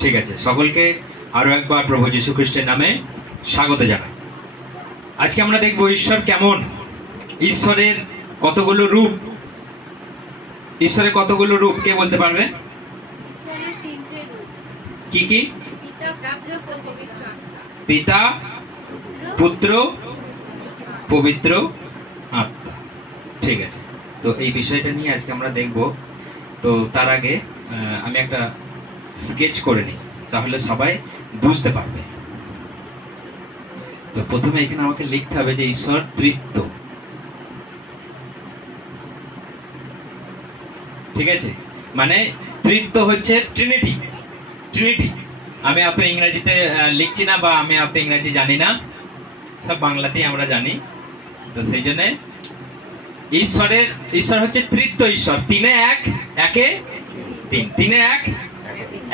ঠিক আছে, সকলকে আরো একবার প্রভু যীশু খ্রিস্টের নামে স্বাগত জানাই। আজকে আমরা দেখব ঈশ্বর কেমন, ঈশ্বরের কতগুলো রূপ। ঈশ্বরের কতগুলো রূপ কে বলতে পারবে? কি কি? পিতা, পুত্র, পবিত্র আত্মা। ঠিক আছে, তো এই বিষয়টা নিয়ে আজকে আমরা দেখব। তো তার আগে আমি একটা স্কেচ করে নিই, তাহলে সবাই বুঝতে পারবে। তো প্রথমে এখানে আমাকে লিখতে হবে যে ঈশ্বর তৃত্ব। ঠিক আছে, মানে তৃত্ব হচ্ছে ট্রিনিটি। ট্রিনিটি আমি অত ইংরেজিতে লিখছি না, বা আমি অত ইংরেজি জানি না, সব বাংলাতেই আমরা জানি। তো সেই জন্য ঈশ্বর হচ্ছে তৃত্ব ঈশ্বর, তিনে এক, একে তিন। তিনে এক,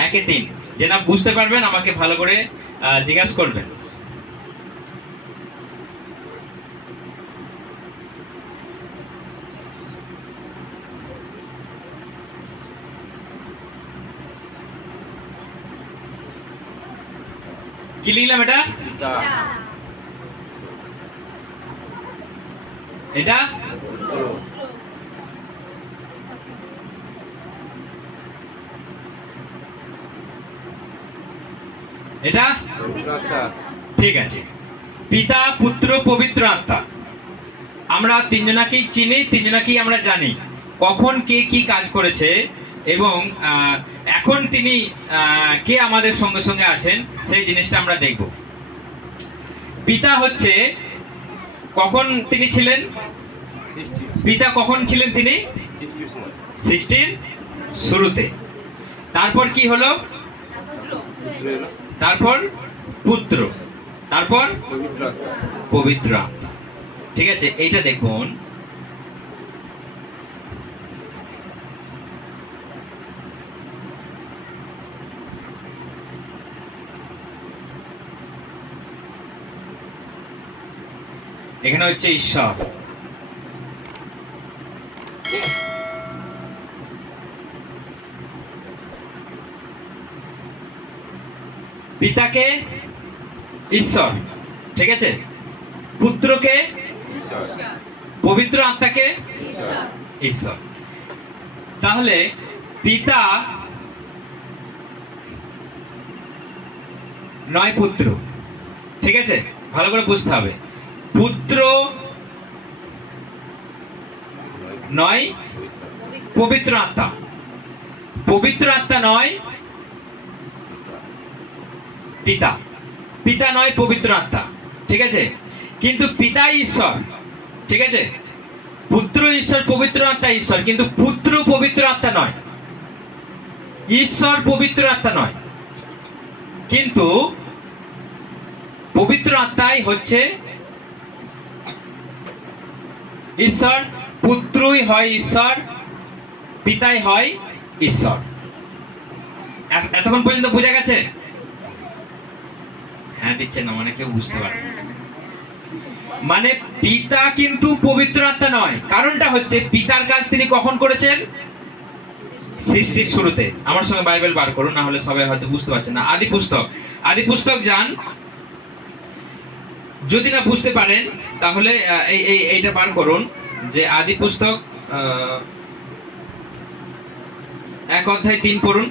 একে তিন। যেটা বুঝতে পারবেন আমাকে ভালো করে জিজ্ঞাসা করবেন। কি লিখলাম এটা? এটা এটা ঠিক আছে। পিতা, পুত্র, পবিত্র আত্মা। আমরা তিনজনাকেই চিনি, তিনজনাকেই আমরা জানি কখন কে কি কাজ করেছে, এবং এখন তিনি কে আমাদের সঙ্গে সঙ্গে আছেন, সেই জিনিসটা আমরা দেখব। পিতা হচ্ছে কখন তিনি ছিলেন? পিতা কখন ছিলেন? তিনি সৃষ্টির শুরুতে। তারপর কি হলো? তারপর পুত্র, তারপর পবিত্র আত্মা। ঠিক আছে, এইটা দেখুন। এখানে হচ্ছে ঈশ্বর। পিতাকে ঈশ্বর, ঠিক আছে, পুত্রকে, পবিত্র আত্মাকে ঈশ্বর। তাহলে পিতা নয় পুত্র, ঠিক আছে, ভালো করে বুঝতে হবে। পুত্র নয় পবিত্র আত্মা, পবিত্র আত্মা নয় পিতা, পিতা নয় পবিত্র আত্মা, ঠিক আছে। কিন্তু পিতাই ঈশ্বর, ঠিক আছে। পুত্র ঈশ্বর, পবিত্র আত্মা ঈশ্বর, কিন্তু পুত্র পবিত্র আত্মা নয়, ঈশ্বর পবিত্র আত্মা নয়। কিন্তু পবিত্র আত্মাই হচ্ছে ঈশ্বর, পুত্রই হয় ঈশ্বর, পিতাই হয় ঈশ্বর। এতক্ষণ পর্যন্ত বোঝা গেছে? হ্যাঁ দিচ্ছেন না, মানে কেউ বুঝতে পারে। মানে পিতা কিন্তু পবিত্র আত্মা নয়। কারণটা হচ্ছে পিতার কাজ তিনি কখন করেছেন? সৃষ্টির শুরুতে। আমার সঙ্গে বাইবেল বার করুন, না হলে সবাই হয়তো বুঝতে পারছেন না। আদি পুস্তক, আদি পুস্তক যান। যদি না বুঝতে পারেন তাহলে এইটা বার করুন, যে আদি পুস্তক 1 অধ্যায় 3 পড়ুন।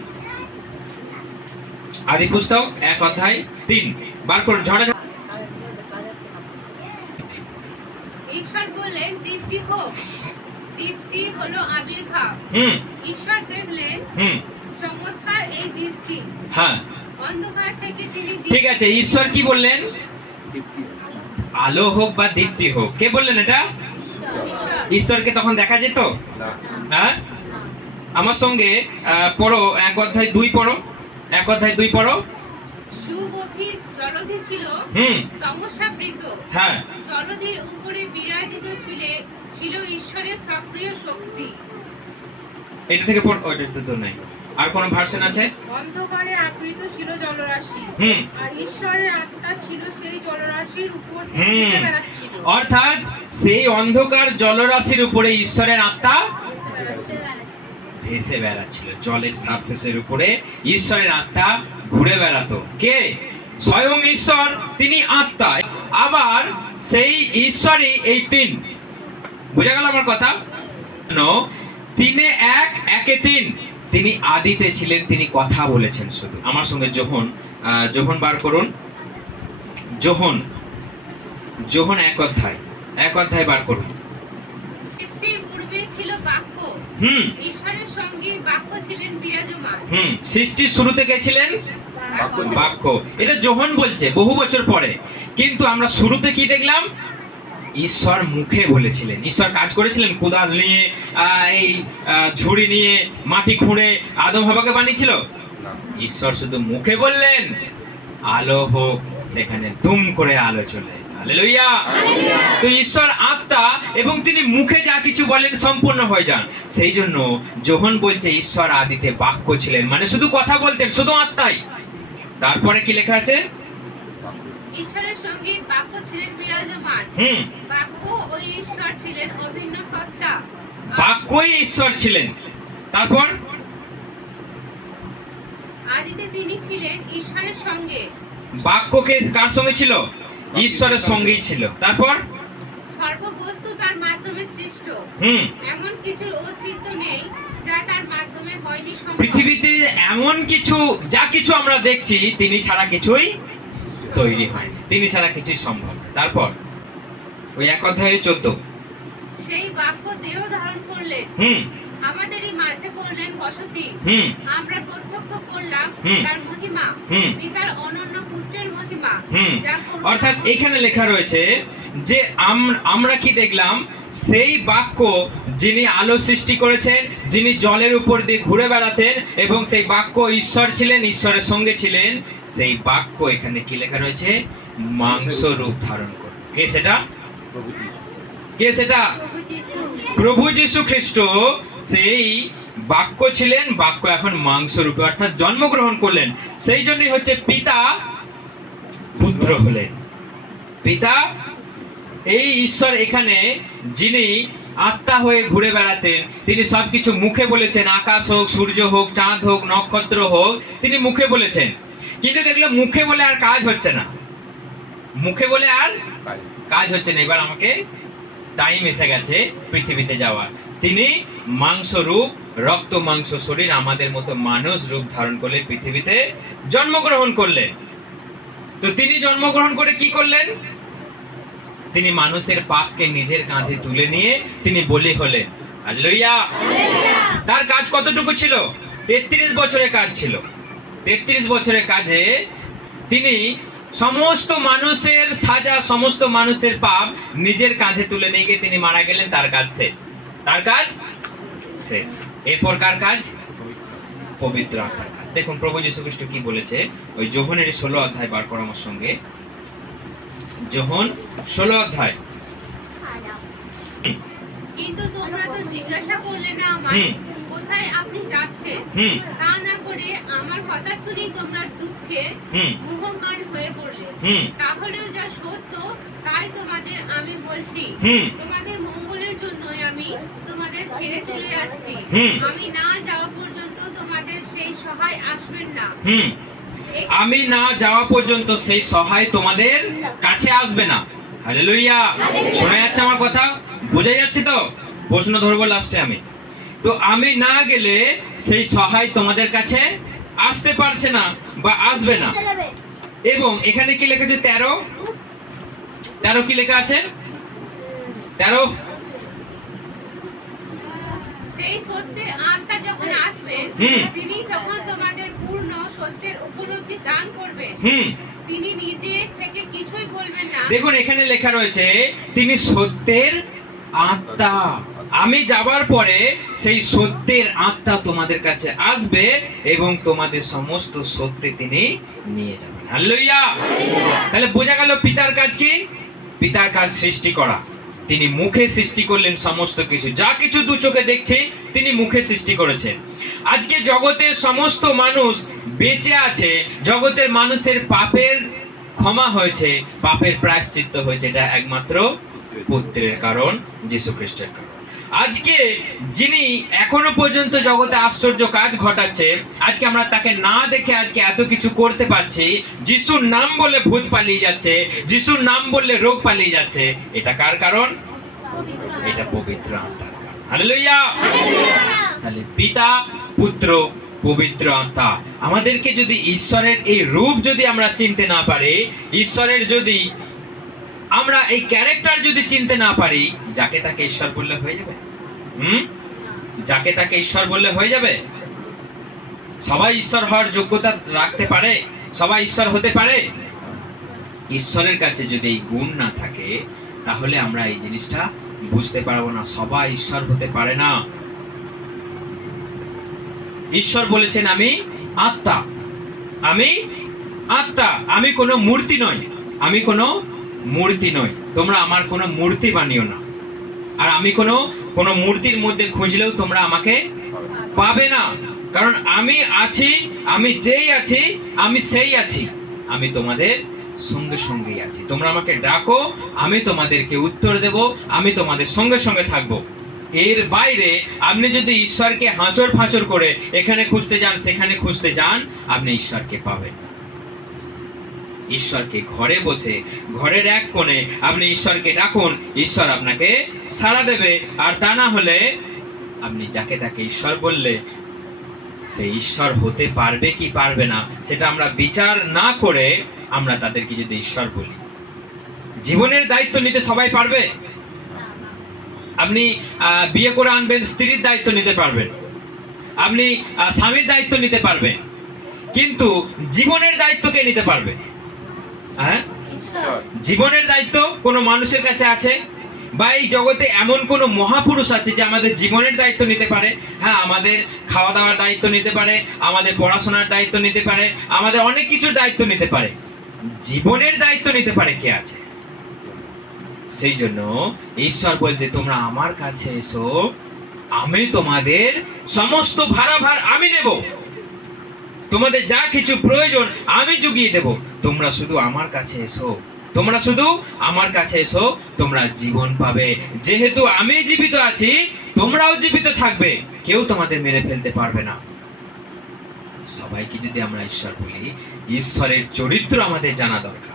আদি পুস্তক 1 অধ্যায় 3 বার করুন, ঝড়ে। ঈশ্বর বললেন দীপ্তি হোক, দীপ্তি হলো আবির্ভাব। ঈশ্বর দেখলেন চমৎকার এই দীপ্তি। হ্যাঁ, অন্ধকার থেকে তিনি, ঠিক আছে। ঈশ্বর কি বললেন? আলো হোক বা দীপ্তি হোক। কে বললেন এটা? ঈশ্বরকে তখন দেখা যেত? হ্যাঁ, আমার সঙ্গে পড়ো 1 অধ্যায় 2 পড়ো। 1 অধ্যায় 2 পড়ো। সুগভীর জলধি ছিল তমসাবৃত। হ্যাঁ, জলধির উপরে বিরাজিত ছিল ঈশ্বরের সক্রিয় শক্তি। এটা থেকে পড়। ওইটা তো নাই। আর কোন ভার্সন আছে? অন্ধকারে আবৃত ছিল জলরাশি, আর ঈশ্বরের আত্মা ছিল সেই জলরাশির উপর দিয়ে ভেসে বেড়াচ্ছিল। অর্থাৎ সেই অন্ধকার জলরাশির উপরে ঈশ্বরের আত্মা ভেসে বেড়াচ্ছিল, জলের সারফেসের উপরে ঈশ্বরের আত্মা ঘুরে বেড়াতো। কে? স্বয়ং ঈশ্বর, তিনি আত্মা। আবার সেই ঈশ্বরই এই তিন। বুঝা গেল আমার কথা? তিনে এক, একে তিন। তিনি আদিতে ছিলেন, তিনি কথা বলেছেন শুধু। আমার সঙ্গে যোহন বার করুন। যোহন এক অধ্যায় বার করুন। সৃষ্টির পূর্বে ছিল বাক্য, ঈশ্বরের সঙ্গে বাক্য ছিলেন বিরাজমান। সৃষ্টির শুরুতে কে ছিলেন? বাক্য। এটা যোহন বলছে বহু বছর পরে, কিন্তু আমরা শুরুতে কি দেখলাম? ঈশ্বর মুখে বলেছিলেন। ঈশ্বর কাজ করেছিলেন কোদাল নিয়ে, এই ঝুড়ি নিয়ে মাটি খুঁড়ে আদম হাওয়াকে বানিয়েছিল? ঈশ্বর শুধু মুখে বললেন আলো হোক, সেখানে দুম করে আলো চলে। হালেলুয়া। তো ঈশ্বর আত্মা এবং তিনি মুখে যা কিছু বলেন সম্পূর্ণ হয়ে যান। সেই জন্য যোহন বলছে ঈশ্বর আদিতে বাক্য ছিলেন, মানে শুধু কথা বলতেন, শুধু আত্মাই। তারপরে কি লেখা আছে? ঈশ্বরের সঙ্গে বাক্য ছিলেন বিরাজমান। বাক্য ওই ঈশ্বর ছিলেন অভিন্ন সত্তা। বাক্যই ঈশ্বর ছিলেন। তারপর আদিতে তিনি ছিলেন ঈশ্বরের সঙ্গে। বাক্যকে কার সঙ্গে ছিল? ঈশ্বরের সঙ্গেই ছিল। তারপর সর্ববস্তু তার মাধ্যমে সৃষ্ট। এমন কিছুর অস্তিত্ব নেই যা তার মাধ্যমে হয়নি সম্ভব। পৃথিবীতে এমন কিছু, যা কিছু আমরা দেখছি, তিনি ছাড়া কিছুই তৈরি হয়নি, তিনি ছাড়া কিছুই সম্ভব। তারপর ওই 1 অধ্যায়ে 14, সেই বাক্য দেহ ধারণ করলেন, আমাদেরই মাঝে করলেন বসতি। আমরা প্রত্যক্ষ করলাম তার মহিমা, পিতার অনন্য পুত্রের মহিমা। অর্থাৎ এখানে লেখা রয়েছে যে আমরা কি দেখলাম? সেই বাক্য যিনি আলো সৃষ্টি করেছেন, যিনি জলের উপর দিয়ে ঘুরে বেড়াতেন, এবং সেই বাক্য ঈশ্বর ছিলেন, ঈশ্বরের সঙ্গে ছিলেন। সেই বাক্য এখানে কি লেখা রয়েছে? মাংস রূপ ধারণ করে। কে সেটা? কে সেটা? প্রভু যীশু খ্রিস্ট সেই বাক্য ছিলেন। বাক্য এখন মাংস রূপে অর্থাৎ জন্মগ্রহণ করলেন। সেই জন্যই হচ্ছে পিতা পুত্র হলেন। পিতা এই ঈশ্বর এখানে যিনি আত্মা হয়ে ঘুরে বেড়াতেন, তিনি সবকিছু মুখে বলেছেন। আকাশ হোক, সূর্য হোক, চাঁদ হোক, নক্ষত্র হোক, তিনি মুখে বলেছেন। কিন্তু দেখলো মুখে বলে আর কাজ হচ্ছে না, মুখে বলে আর কাজ হচ্ছে না। এবার আমাকে টাইম এসে গেছে পৃথিবীতে যাওয়ার। তিনি মাংস রূপ, রক্ত মাংস শরীর, আমাদের মতো মানুষ রূপ ধারণ করলে পৃথিবীতে জন্মগ্রহণ করলেন। তো তিনি জন্মগ্রহণ করে কি করলেন? তিনি মানুষের পাপকে নিজের কাঁধে তুলে নিয়ে তিনি বলি হলেন। হালেলুয়া। তার কাজ কতটুকু ছিল? 33 বছরের কাজ ছিল। 33 বছরের কাজে তিনি সমস্ত মানুষের সাজা, সমস্ত মানুষের পাপ নিজের কাঁধে তুলে নিয়ে গিয়ে তিনি মারা গেলেন। তার কাজ শেষ। তার কাজ শেষ। এরপর কার কাজ? পবিত্র আত্মার কাজ। দেখুন প্রভু যীশু খ্রিস্ট কি বলেছে, ওই যোহনের 16 অধ্যায় বার করো আমার সঙ্গে। যোহন 16 অধ্যায়। কিন্তু তোমরা তো জিজ্ঞাসা করলে না আমায় কোথায় আপনি যাচ্ছেন। তা না করে আমার কথা শুনেই তোমরা দুঃখে মোহমান হয়ে পড়লে। তাহলেও যা সত্য তাই তোমাদের আমি বলছি, তোমাদের মঙ্গলের জন্যই আমি তোমাদের ছেড়ে চলে যাচ্ছি। আমি না যাওয়া পর্যন্ত তোমাদের সেই সহায় আসবেন না। আমি না যাওয়া পর্যন্ত সেই সহায় তোমাদের কাছে আসবে না। হালেলুয়া। শোনা যাচ্ছে আমার কথা? বোঝা যাচ্ছে তো? প্রশ্ন ধরবো লাস্টে আমি। তো আমি না গেলে সেই সহায় তোমাদের কাছে আসতে পারছে না বা আসবে না। এবং এখানে কি লেখা আছে? 13 কি লেখা আছে? 13 সেই সত্যের আত্মা যখন আসবেন, তিনি তখন তোমাদের পূর্ণ সত্যের উপলব্ধি দান করবেন। তিনি নিজে থেকে কিছুই বলবেন না। দেখুন এখানে লেখা রয়েছে তিনি সত্যের আত্মা। আমি যাবার পরে সেই সত্যের আত্মা তোমাদের কাছে আসবে এবং তোমাদের সমস্ত সত্যে তিনি নিয়ে যাবেন। হালেলুয়া। তাহলে বোঝা গেল পিতার কাজ কি? পিতার কাজ সৃষ্টি করা। তিনি মুখে সৃষ্টি করলেন সমস্ত কিছু। যা কিছু দু চোখে দেখছে তিনি মুখে সৃষ্টি করেছেন। আজকে জগতের সমস্ত মানুষ বেঁচে আছে, জগতের মানুষের পাপের ক্ষমা হয়েছে, পাপের প্রায়শ্চিত্ত হয়েছে। এটা একমাত্র পুত্রের কারণ, যীশু খ্রিস্টের কারণ। আজকে যিনি এখনো পর্যন্ত জগতে আশ্চর্য কাজ ঘটাচ্ছে, আজকে আমরা তাকে না দেখে আজকে এত কিছু করতে পারছি, যিশুর নাম বলে ভূত পালিয়ে যাচ্ছে, যিশুর নাম বললে রোগ পালিয়ে যাচ্ছে, এটা কার কারণ? এটা পবিত্র আত্মার কারণ। হালেলুয়া। তাহলে পিতা, পুত্র, পবিত্র আত্মা। আমাদেরকে যদি ঈশ্বরের এই রূপ যদি আমরা চিনতে না পারি, ঈশ্বরের যদি আমরা এই ক্যারেক্টার যদি চিনতে না পারি, যাকে তাকে ঈশ্বর বললে হয়ে যাবে? যাকে তাকে ঈশ্বর বললে হয়ে যাবে? সবাই ঈশ্বর হওয়ার যোগ্যতা রাখতে পারে? সবাই ঈশ্বর হতে পারে? ঈশ্বরের কাছে যদি এই গুণ না থাকে, তাহলে আমরা এই জিনিসটা বুঝতে পারবো না। সবাই ঈশ্বর হতে পারে না। ঈশ্বর বলেছেন আমি আত্মা, আমি আত্মা, আমি কোনো মূর্তি নই, আমি কোনো মূর্তি নই, তোমরা আমার কোনো মূর্তি বানিও না। আর আমি কোনো মূর্তির মধ্যে খুঁজলেও তোমরা আমাকে পাবে না, কারণ আমি আছি, আমি যেই আছি আমি সেই আছি, আমি তোমাদের সঙ্গে সঙ্গেই আছি। তোমরা আমাকে ডাকো, আমি তোমাদেরকে উত্তর দেব, আমি তোমাদের সঙ্গে সঙ্গে থাকবো। এর বাইরে আপনি যদি ঈশ্বরকে হাঁচড় ফাঁচড় করে এখানে খুঁজতে যান, সেখানে খুঁজতে যান, আপনি ঈশ্বরকে পাবেন। ঈশ্বরকে ঘরে বসে, ঘরের এক কোণে আপনি ঈশ্বরকে ডাকুন, ঈশ্বর আপনাকে সাড়া দেবে। আর তা না হলে আপনি যাকে তাকে ঈশ্বর বললে সে ঈশ্বর হতে পারবে কি পারবে না, সেটা আমরা বিচার না করে আমরা তাদেরকে যদি ঈশ্বর বলি। জীবনের দায়িত্ব নিতে সবাই পারবে? আপনি বিয়ে করে আনবেন, স্ত্রীর দায়িত্ব নিতে পারবেন, আপনি স্বামীর দায়িত্ব নিতে পারবেন, কিন্তু জীবনের দায়িত্ব কে নিতে পারবে? হ্যাঁ, জীবনের দায়িত্ব কোনো মানুষের কাছে আছে? বা এই জগতে এমন কোনো মহাপুরুষ আছে যে আমাদের জীবনের দায়িত্ব নিতে পারে? হ্যাঁ, আমাদের খাওয়া দাওয়ার দায়িত্ব নিতে পারে, আমাদের পড়াশোনার দায়িত্ব নিতে পারে, আমাদের অনেক কিছুর দায়িত্ব নিতে পারে। জীবনের দায়িত্ব নিতে পারে কে আছে? সেই জন্য ঈশ্বর বলছে তোমরা আমার কাছে এসো, আমি তোমাদের সমস্ত ভার আমি নেব, তোমাদের যা কিছু প্রয়োজন আমি জুগিয়ে দেব। তোমরা শুধু আমার কাছে এসো, তোমরা শুধু আমার কাছে এসো, তোমরা জীবন পাবে। যেহেতু আমি জীবিত আছি, তোমরাও জীবিত থাকবে, কেউ তোমাদের মেরে ফেলতে পারবে না। সবাইকে যদি আমরা ঈশ্বর বলি, ঈশ্বরের চরিত্র আমাদের জানা দরকার।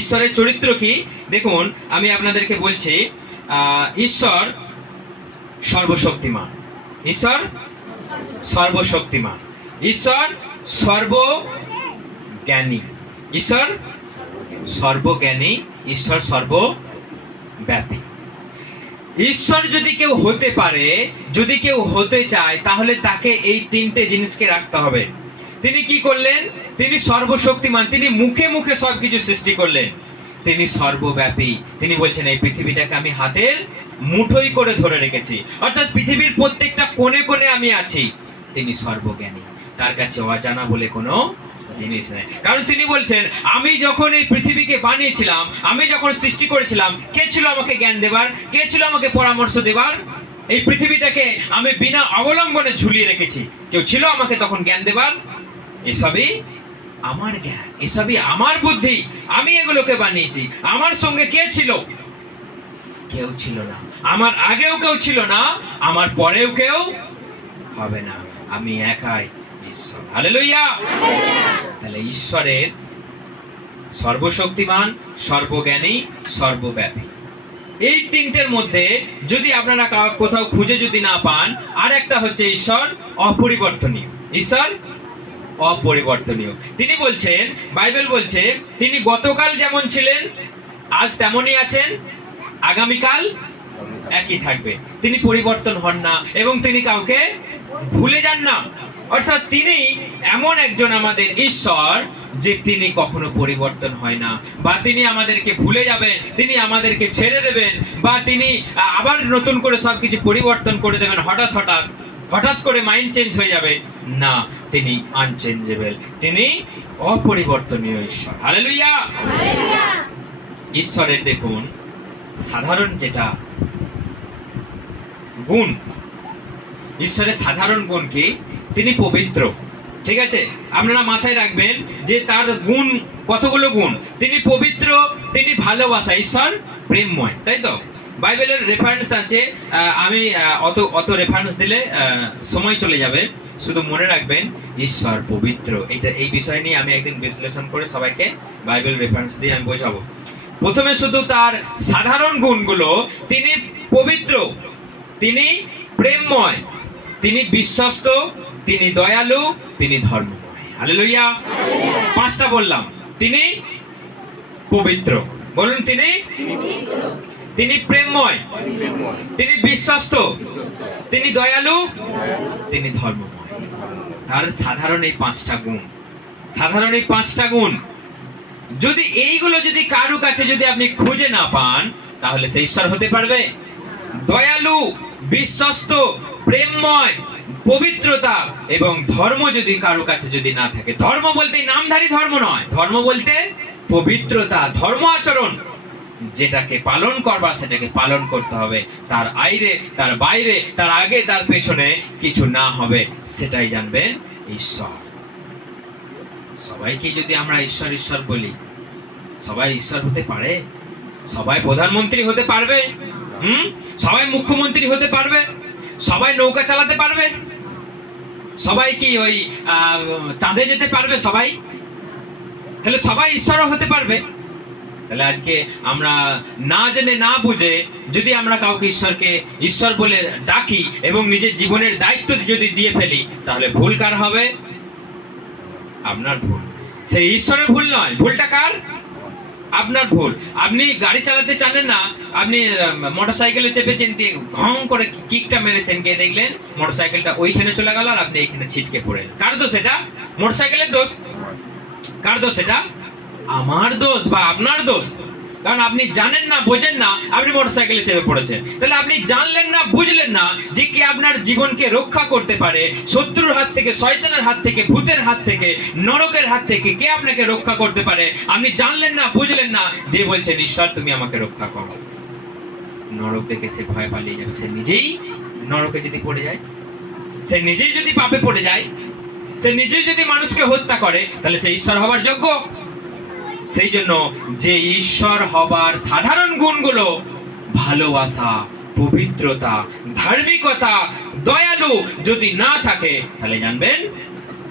ঈশ্বরের চরিত্র কি দেখুন, আমি আপনাদেরকে বলছি, ঈশ্বর সর্বশক্তিমান, ঈশ্বর সর্বশক্তিমান, ঈশ্বর সর্বজ্ঞানী, ঈশ্বর সর্বজ্ঞানী, ঈশ্বর সর্বব্যাপী। ঈশ্বর যদি কেউ হতে পারে, যদি কেউ হতে চায়, তাহলে তাকে এই তিনটে জিনিসকে রাখতে হবে। তিনি কি করলেন? তিনি সর্বশক্তিমান, তিনি মুখে মুখে সবকিছু সৃষ্টি করলেন। তিনি সর্বব্যাপী, তিনি বলছেন এই পৃথিবীটাকে আমি হাতের মুঠোই করে ধরে রেখেছি, অর্থাৎ পৃথিবীর প্রত্যেকটা কোণে কোণে আমি আছি। তিনি সর্বজ্ঞানী, তার কাছে অজানা বলে কোনো জিনিস নেই। কারণ তিনি বলছেন আমি যখন এই পৃথিবীকে বানিয়েছিলাম, আমি যখন সৃষ্টি করেছিলাম, কে ছিল আমাকে জ্ঞান দেবার, কে ছিল আমাকে পরামর্শ দেবার? এই পৃথিবীটাকে আমি বিনা অবলম্বনে ঝুলিয়ে রেখেছি, কেউ ছিল আমাকে তখন জ্ঞান দেবার? এসবই আমার জ্ঞান, এসবই আমার বুদ্ধি, আমি এগুলোকে বানিয়েছি। আমার সঙ্গে কে ছিল? কেউ ছিল না। আমার আগেও কেউ ছিল না, আমার পরেও কেউ হবে না, আমি একাই ঈশ্বর। হালেলুয়া। তাহলে ঈশ্বরের সর্বশক্তিমান, সর্বজ্ঞানী, সর্বব্যাপী, এই তিনটের মধ্যে যদি আপনারা কোথাও খুঁজে যদি না পান, আর একটা হচ্ছে ঈশ্বর অপরিবর্তনীয়। ঈশ্বর অপরিবর্তনীয়। তিনি বলছেন, বাইবেল বলছে তিনি গতকাল যেমন ছিলেন আজ তেমনই আছেন, আগামীকাল একই থাকবে। তিনি পরিবর্তন হন না এবং তিনি কাউকে ভুলে যান না। অর্থাৎ তিনি এমন একজন আমাদের ঈশ্বর যে তিনি কখনো পরিবর্তন হয় না, বা তিনি আমাদেরকে ভুলে যাবেন, তিনি আমাদেরকে ছেড়ে দেবেন, বা তিনি আবার নতুন করে সবকিছু পরিবর্তন করে দেবেন হঠাৎ করে মাইন্ড চেঞ্জ হয়ে যাবে না। তিনি আনচেঞ্জেবল, তিনি অপরিবর্তনীয় ঈশ্বর। হালেলুয়া। ঈশ্বরের দেখুন সাধারণ যেটা গুণ, ঈশ্বরের সাধারণ গুণ কি? তিনি পবিত্র। ঠিক আছে, আপনারা মাথায় রাখবেন যে তার গুণ কতগুলো গুণ। তিনি পবিত্র, তিনি ভালোবাসা, ঈশ্বর প্রেমময়, তাই তো? বাইবেলের রেফারেন্স আছে, আমি অত রেফারেন্স দিলে সময় চলে যাবে। শুধু মনে রাখবেন ঈশ্বর পবিত্র, এই বিষয় নিয়ে আমি একদিন বিশ্লেষণ করে সবাইকে বাইবেল রেফারেন্স দিয়ে আমি বোঝাবো। প্রথমে শুধু তার সাধারণ গুণগুলো, তিনি পবিত্র, তিনি প্রেমময়, তিনি বিশ্বস্ত, তিনি দয়ালু, তিনি ধর্মময়। হালেলুয়া। 5টা বললাম। তিনি পবিত্র, বলুন তিনি প্রেমময়, তিনি বিশ্বস্ত, তিনি দয়ালু, তিনি ধর্মময়। তার সাধারণ এই 5টা গুণ, সাধারণ এই 5টা গুণ যদি এইগুলো যদি কারো কাছে যদি আপনি খুঁজে না পান, তাহলে সে ঈশ্বর হতে পারবে? দয়ালু, বিশ্বস্ত, প্রেমময়, পবিত্রতা এবং ধর্ম যদি কারো কাছে যদি না থাকে, ধর্ম বলতে নামধারী ধর্ম নয়, ধর্ম বলতে পবিত্রতা, ধর্ম আচরণ, যেটাকে পালন করবা সেটাকে পালন করতে হবে, তার বাইরে, তার আগে, তার পেছনে কিছু না হবে, সেটাই জানবেন ঈশ্বর। সবাইকে যদি আমরা ঈশ্বর ঈশ্বর বলি, সবাই ঈশ্বর হতে পারে? সবাই প্রধানমন্ত্রী হতে পারবে? সবাই মুখ্যমন্ত্রী হতে পারবে? সবাই নৌকা চালাতে পারবে? সবাই কি ওই চাঁদে যেতে পারবে? সবাই তাহলে সবাই ঈশ্বরও হতে পারবে? তাহলে আজকে আমরা না জেনে না বুঝে যদি আমরা কাউকে ঈশ্বরকে ঈশ্বর বলে ডাকি এবং নিজের জীবনের দায়িত্ব যদি দিয়ে ফেলি, তাহলে ভুল কার হবে? আপনার ভুল। সেই ঈশ্বরের ভুল নয়, ভুলটা কার? আপনার ভুল। আপনি গাড়ি চালাতে জানেন না, আপনি মোটরসাইকেলে চেপেছেন, দিয়ে ঘং করে কিকটা মেরেছেন, গিয়ে দেখলেন মোটরসাইকেলটা ওইখানে চলে গেল আর আপনি এইখানে ছিটকে পড়েন। কার দোষ এটা? মোটরসাইকেলের দোষ? কার দোষ এটা? আমার দোষ বা আপনার দোষ। কারণ আপনি জানেন না, বোঝেন না, আপনি মোটরসাইকেলে চেপে পড়েছেন। তাহলে আপনি জানলেন না, বুঝলেন না যে কে আপনার জীবনকে রক্ষা করতে পারে শত্রুর হাত থেকে, শয়তানের হাত থেকে, ভূতের হাত থেকে, নরকের হাত থেকে, কে আপনাকে রক্ষা করতে পারে। আপনি জানলেন না, বুঝলেন না, দিয়ে বলছেন ঈশ্বর তুমি আমাকে রক্ষা করো। নরক দেখে সে ভয় পালিয়ে যাবে। সে নিজেই নরকে যদি পড়ে যায়, সে নিজেই যদি পাপে পড়ে যায়, সে নিজেই যদি মানুষকে হত্যা করে, তাহলে সে ঈশ্বর হবার যোগ্য? সেই জন্য যে ঈশ্বর হবার সাধারণ গুণগুলো, ভালোবাসা, পবিত্রতা, ধার্মিকতা, দয়ালু যদি না থাকে, তাহলে জানবেন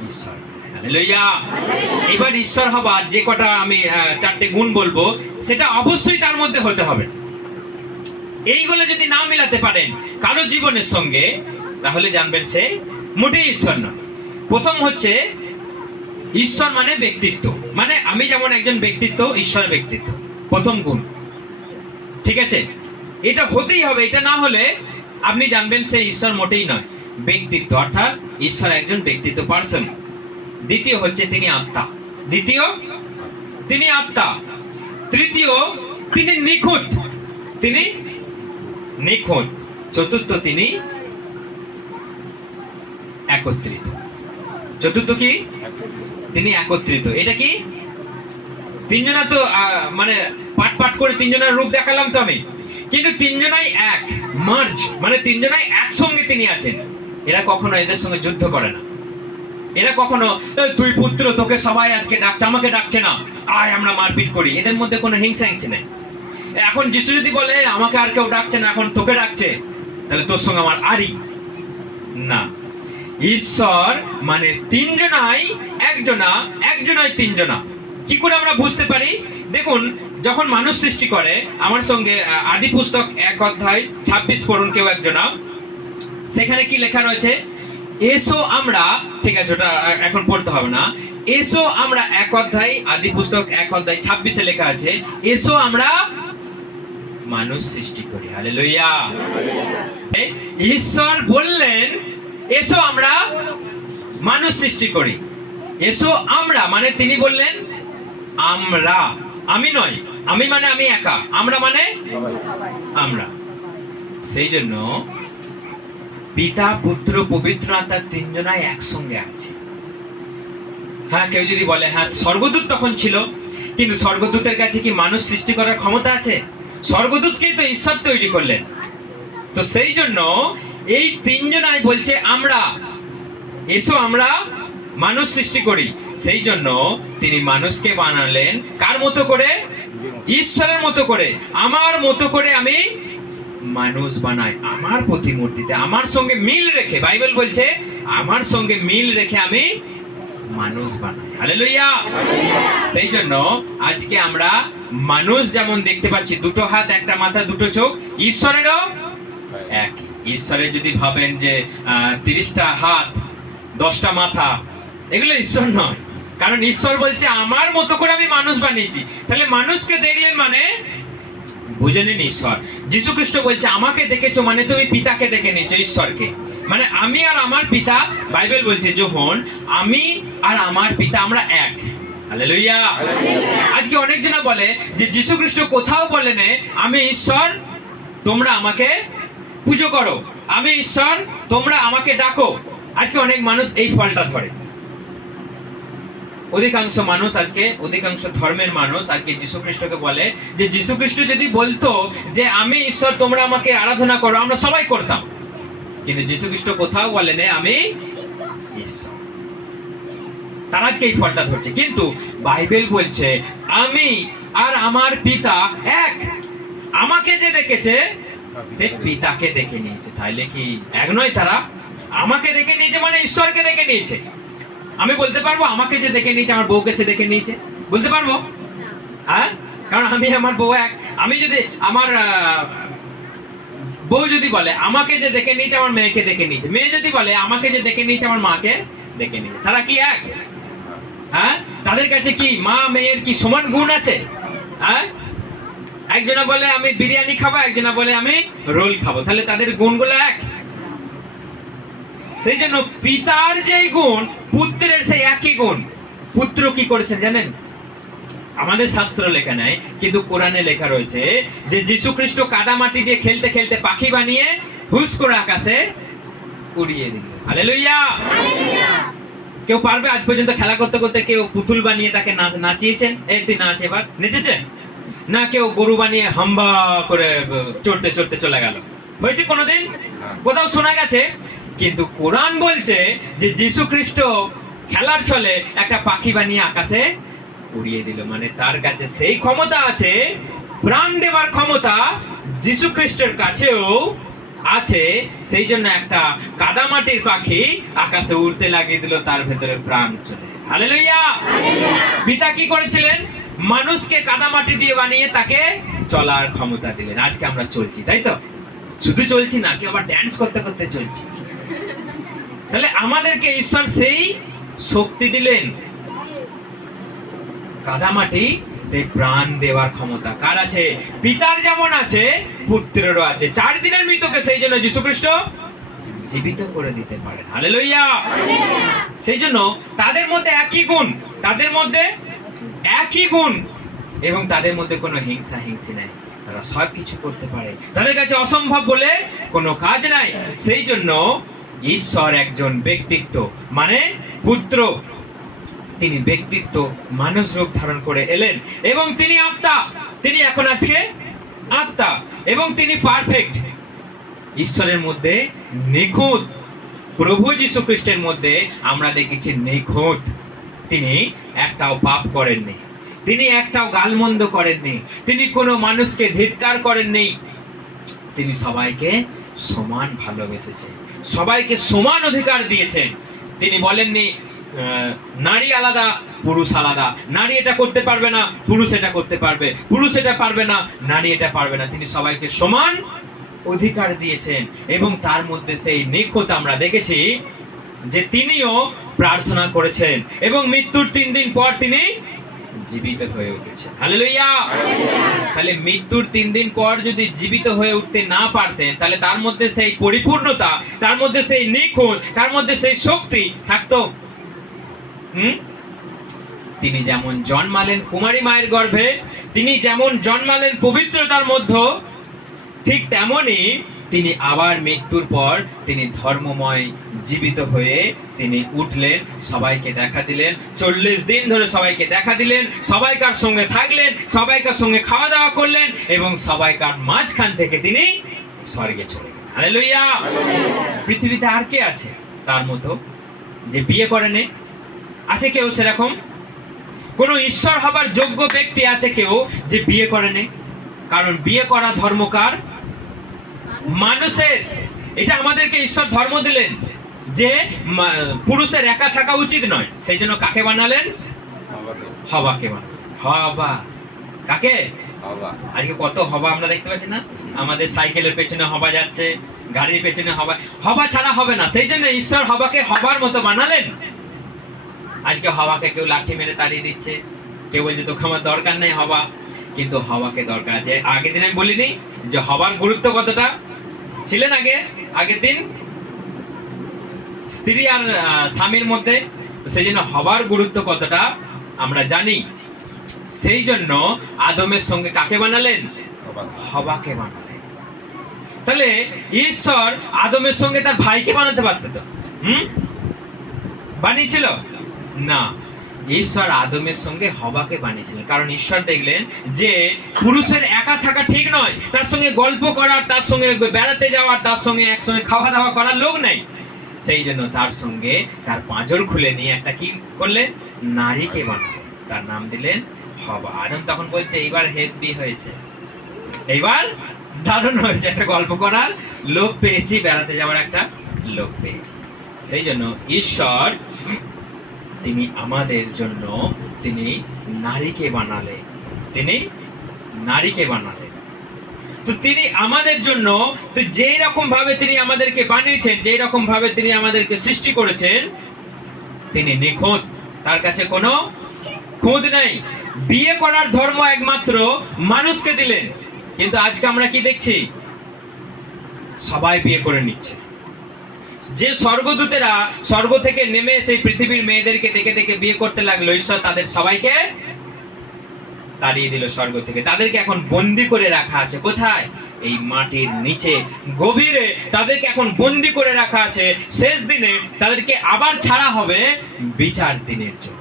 ঈশ্বর। হালেলুয়া। এবার ঈশ্বর হবার যে কটা আমি 4টে গুণ বলবো, সেটা অবশ্যই তার মধ্যে হতে হবে। এইগুলো যদি না মিলাতে পারেন কারো জীবনের সঙ্গে, তাহলে জানবেন সে মোটেই ঈশ্বর নয়। প্রথম হচ্ছে ঈশ্বর মানে ব্যক্তিত্ব, মানে আমি যেমন একজন ব্যক্তিত্ব, ঈশ্বরের ব্যক্তিত্ব, প্রথম গুণ। ঠিক আছে, এটা হতেই হবে। এটা না হলে আপনি জানবেন সে ঈশ্বর মোটেই নয়। ব্যক্তিত্ব অর্থাৎ ঈশ্বর একজন ব্যক্তিত্ব, পার্সন। দ্বিতীয় হচ্ছে তিনি আত্মা। দ্বিতীয়, তিনি আত্মা। তৃতীয়, তিনি নিখুঁত। তিনি নিখুঁত। চতুর্থ, তিনি একত্রিত। চতুর্থ কি? তিনি একত্রিত। এটা কি? তিনজনা তো মানে পাট করে তিনজনের রূপ দেখালাম তো আমি, কিন্তু তিনজনাই এক, মার্জ, মানে তিনজনাই একসঙ্গে তিনি আছেন। এরা কখনো এদের সঙ্গে যুদ্ধ করে না। এরা কখনো তুই পুত্র, তোকে সবাই আজকে ডাকছে, আমাকে ডাকছে না, আয় আমরা মারপিট করি। এদের মধ্যে কোনো হিংসা নেই। এখন যিশু যদি বলে আমাকে আর কেউ ডাকছে না, এখন তোকে ডাকছে, তাহলে তোর সঙ্গে আমার আরি না। ঈশ্বর মানে তিনজনাই একজনা, একজনাই তিনজনা। কি করে আমরা বুঝতে পারি? দেখুন, যখন মানুষ সৃষ্টি করে, আমার সঙ্গে আদি পুস্তক 1:26 পড়ুন কেউ একজনা। সেখানে কি লেখা রয়েছে? এসো আমরা, ঠিক আছে ওটা এখন পড়তে হবে না, এসো আমরা আদি পুস্তক 1:26 লেখা আছে, এসো আমরা মানুষ সৃষ্টি করি। হালেলুয়া। ঈশ্বর বললেন এসো আমরা মানুষ সৃষ্টি করি। এসো আমরা মানে তিনি বললেন আমরা, আমি নয়। আমি মানে আমি একা, আমরা মানে আমরা। সেই জন্য পিতা, পুত্র, পবিত্র আত্মা তিনজনাই একসঙ্গে আছে। হ্যাঁ, কেউ যদি বলে হ্যাঁ স্বর্গদূত তখন ছিল, কিন্তু স্বর্গদূতের কাছে কি মানুষ সৃষ্টি করার ক্ষমতা আছে? স্বর্গদূতকেই তো ঈশ্বর তৈরি করলেন। তো সেই জন্য এই তিনজনাই বলছে আমরা, এসো আমরা মানুষ সৃষ্টি করি। সেই জন্য তিনি মানুষকে বানালেন কার মতো করে? ঈশ্বরের মতো করে। আমার মতো করে আমি মানুষ বানায় আমার প্রতিমূর্তিতে, আমার সঙ্গে মিল রেখে। বাইবেল বলছে আমার সঙ্গে মিল রেখে আমি মানুষ বানাই। হালেলুয়া। সেই জন্য আজকে আমরা মানুষ যেমন দেখতে পাচ্ছি, দুটো হাত, একটা মাথা, দুটো চোখ, ঈশ্বরেরও এক। ঈশ্বরের যদি ভাবেন যে 30টা হাত, 10টা মাথা, এগুলো ঈশ্বর নয়। কারণ ঈশ্বর বলছে আমার মতো করে আমি মানুষ বানিয়েছি। তাহলে মানুষকে দেখলেন মানে বুঝে নিন ঈশ্বর। যীশু খ্রিস্ট বলছে আমাকে দেখেছো মানে তুমি পিতাকে দেখে নিয়েছো, ঈশ্বরকে। মানে আমি আর আমার পিতা, বাইবেল বলছে যখন আমি আর আমার পিতা আমরা এক। হালেলুয়া। আজকে অনেকজনা বলে যে যীশু খ্রিস্ট কোথাও বলেন আমি ঈশ্বর, তোমরা আমাকে পুজো করো, আমি ঈশ্বর, তোমরা আমাকে ডাকো। আজকে অনেক মানুষ এই ফলটা ধরে। অধিকাংশ মানুষ আজকে, অধিকাংশ ধর্মের মানুষ আজকে যীশু খ্রিস্টকে বলে যে যীশু খ্রিস্ট যদি বলতো যে আমি ঈশ্বর, তোমরা আমাকে আরাধনা করো, আমরা সবাই করতাম। কিন্তু যীশু খ্রিস্ট কোথাও বলেন আমি ঈশ্বর। তারা আজকে এই ফলটা ধরছে। কিন্তু বাইবেল বলছে আমি আর আমার পিতা এক। আমাকে যে দেখেছে সে পিতাকে দেখে নিয়েছে। তাইলে কি এক নয় তারা? আমাকে দেখে নিয়েছে মানে ঈশ্বরকে দেখে নিয়েছে। আমি বলতে পারবো আমাকে যে দেখে নিয়েছে আমার বউকে সে দেখে নিয়েছে? বলতে পারবো? হ্যাঁ, কারণ আমি আমার বউ এক। আমি যদি আমার বউ যদি বলে আমাকে যে দেখে নিয়েছে আমার মেয়েকে দেখে নিয়েছে, মেয়ে যদি বলে আমাকে যে দেখে নিয়েছে আমার মাকে দেখে নিয়েছে, তারা কি এক? হ্যাঁ, তাদের কাছে কি মা মেয়ের কি সমান গুণ আছে? হ্যাঁ, একজনা বলে আমি বিরিয়ানি খাবো, একজনা বলে আমি রোল খাবো, তাহলে তাদের গুণগুলো এক? সেই জন্য পিতার যে গুণ পুত্রের সেই একই গুণ। পুত্র কি করেছেন জানেন? আমাদের শাস্ত্র লেখা নাই, কিন্তু কোরআনে লেখা রয়েছে যে যীশু খ্রিস্ট কাদা মাটি দিয়ে খেলতে খেলতে পাখি বানিয়ে হুস করে আকাশে উড়িয়ে দিল। হালেলুয়া। কেউ পারবে আজ পর্যন্ত খেলা করতে করতে কেউ পুতুল বানিয়ে তাকে নাচিয়েছেন? এই তুই নাচ, এবার নেচেছে না? কেউ গরু বানিয়ে হাম্বা করে চড়তে চড়তে চলে গেল? হয়েছে কোনোদিন? কোথাও শোনা গেছে? কিন্তু কোরআন বলছে যে যীশু খ্রিস্ট খেলার ছলে একটা পাখি বানিয়ে আকাশে উড়িয়ে দিল। মানে তার কাছে সেই ক্ষমতা আছে, প্রাণ দেওয়ার ক্ষমতা যীশু খ্রিস্টের কাছেও আছে। সেই জন্য একটা কাদামাটির পাখি আকাশে উড়তে লাগিয়ে দিল, তার ভেতরে প্রাণ চলে। হালেলুয়া। পিতা কি করেছিলেন? মানুষকে কাদামাটি দিয়ে বানিয়ে তাকে চলার ক্ষমতা দিলেন। আজকে আমরা চলছি, তাই তো? শুধু চলছি না, কেউ আবার ড্যান্স করতে করতে চলছি। তাহলে আমাদেরকে ঈশ্বর সেই শক্তি দিলেন। কাদামাটি প্রাণ দেওয়ার ক্ষমতা কার আছে? পিতার যেমন আছে পুত্রেরও আছে। 4 দিনের মৃতকে সেই জন্য যীশু খ্রিস্ট জীবিত করে দিতে পারেন। হালেলুয়া। সেই জন্য তাদের মধ্যে একই গুণ, তাদের মধ্যে একই গুণ, এবং তাদের মধ্যে কোনো হিংসা হিংসি নাই। তারা সব কিছু করতে পারে, তাদের কাছে অসম্ভব বলে কোনো কাজ নাই। সেই জন্য ঈশ্বর একজন ব্যক্তিত্ব, মানে পুত্র, তিনি ব্যক্তিত্ব মানুষ রূপ ধারণ করে এলেন, এবং তিনি আত্মা। তিনি এখন আজকে আত্মা, এবং তিনি পারফেক্ট। ঈশ্বরের মধ্যে নিখুঁত। প্রভু যীশু খ্রিস্টের মধ্যে আমরা দেখেছি নিখুঁত। তিনি একটাও পাপ করেননি, তিনি একটাও গালমন্দ করেননি, তিনি কোনো মানুষকে ধিক্কার করেননি। তিনি সবাইকে সমান ভালোবেসেছেন, সবাইকে সমান অধিকার দিয়েছেন। তিনি বলেননি নারী আলাদা পুরুষ আলাদা, নারী এটা করতে পারবে না পুরুষ এটা করতে পারবে, পুরুষ এটা পারবে না নারী এটা পারবে না। তিনি সবাইকে সমান অধিকার দিয়েছেন, এবং তার মধ্যে সেই নিখুঁত আমরা দেখেছি যে তিনিও প্রার্থনা করেছেন, এবং মৃত্যুর 3 দিন পর তিনি জীবিত হয়ে উঠেছেন। হালেলুয়া। তাহলে মৃত্যুর 3 দিন পর যদি জীবিত হয়ে উঠতে না পারতেন, তাহলে তার মধ্যে সেই পরিপূর্ণতা, তার মধ্যে সেই নিখুঁত, তার মধ্যে সেই শক্তি থাকতো? তিনি যেমন জন্মালেন কুমারী মায়ের গর্ভে, তিনি যেমন জন্মালেন পবিত্রতার মধ্যে, ঠিক তেমনি তিনি আবার মৃত্যুর পর তিনি ধর্মময় জীবিত হয়ে তিনি উঠলেন, সবাইকে দেখা দিলেন। 40 দিন ধরে সবাইকে দেখা দিলেন, সবাইকার সঙ্গে থাকলেন, সবাইকার সঙ্গে খাওয়া দাওয়া করলেন, এবং সবাইকার মাঝখান থেকে তিনি স্বর্গে চলে গেলেন। হালেলুয়া। পৃথিবীতে আর কে আছে তার মতো যে বিয়ে করেনি? আছে কেউ সেরকম? কোন ঈশ্বর হবার যোগ্য ব্যক্তি আছে কেউ যে বিয়ে করেনি? কারণ বিয়ে করা ধর্মকার মানুষের। এটা আমাদেরকে ঈশ্বর ধর্ম দিলেন যে পুরুষের একা থাকা উচিত নয়, সেই জন্য কাকে বানালেন? হবাকে বানালেন। হবা কাকে? আজকে কত হবা আমরা দেখতে পাচ্ছি না? আমাদের সাইকেলের পেছনে হবা যাচ্ছে, গাড়ির পেছনে হবা। হবা ছাড়া হবে না, সেই জন্য ঈশ্বর হবাকে হবার মতো বানালেন। আজকে হওয়াকে কেউ লাঠি মেরে তাড়িয়ে দিচ্ছে, কেউ বলছে তোকে আমার দরকার নেই হওয়া, কিন্তু হওয়াকে দরকার আছে। আগের দিন আমি বলিনি যে হওয়ার গুরুত্ব কতটা? ছিলেন আগের দিন স্ত্রী আর স্বামীর মধ্যে, সেই জন্য হবার গুরুত্ব কতটা আমরা জানি। সেই জন্য আদমের সঙ্গে কাকে বানালেন? হবাকে বানালেন। তাহলে ঈশ্বর আদমের সঙ্গে তার ভাইকে বানাতে পারত তো? বানিয়েছিল না, ঈশ্বর আদমের সঙ্গে হবাকে বানিয়েছিলেন। কারণ ঈশ্বর দেখলেন যে পুরুষের একা থাকা ঠিক নয়, তার সঙ্গে গল্প করার, তার সঙ্গে বেড়াতে যাওয়ার, তার সঙ্গে একসঙ্গে খাওয়া দাওয়া করার লোক নেই। সেই জন্য তার সঙ্গে তার পাঁজর খুলে নিয়ে একটা কি করলেন? নারীকে বানালেন, তার নাম দিলেন হবা। আদম তখন বলছে এইবার হেব্বি হয়েছে, এইবার দারুণ হয়েছে, একটা গল্প করার লোক পেয়েছি, বেড়াতে যাওয়ার একটা লোক পেয়েছি। সেই জন্য ঈশ্বর তিনি আমাদের জন্য তিনি নারীকে বানালেন, তিনি নারীকে বানালেন। তো তিনি আমাদের জন্য, তো যেই রকম ভাবে তিনি আমাদেরকে বানিয়েছেন, যেই রকম ভাবে তিনি আমাদেরকে সৃষ্টি করেছেন, তিনি নিখুঁত, তার কাছে কোনো খুঁত নেই। বিয়ে করার ধর্ম একমাত্র মানুষকে দিলেন, কিন্তু আজকে আমরা কি দেখছি? সবাই বিয়ে করে নিচ্ছে। যে স্বর্গদূতেরা স্বর্গ থেকে নেমে সেই পৃথিবীর মেয়েদেরকে দেখে দেখে বিয়ে করতে লাগলো, ঈশ্বর তাদের সবাইকে তাড়িয়ে দিল স্বর্গ থেকে। তাদেরকে এখন বন্দি করে রাখা আছে। কোথায়? এই মাটির নিচে গভীরে তাদেরকে এখন বন্দি করে রাখা আছে। শেষ দিনে তাদেরকে আবার ছাড়া হবে বিচার দিনের জন্য।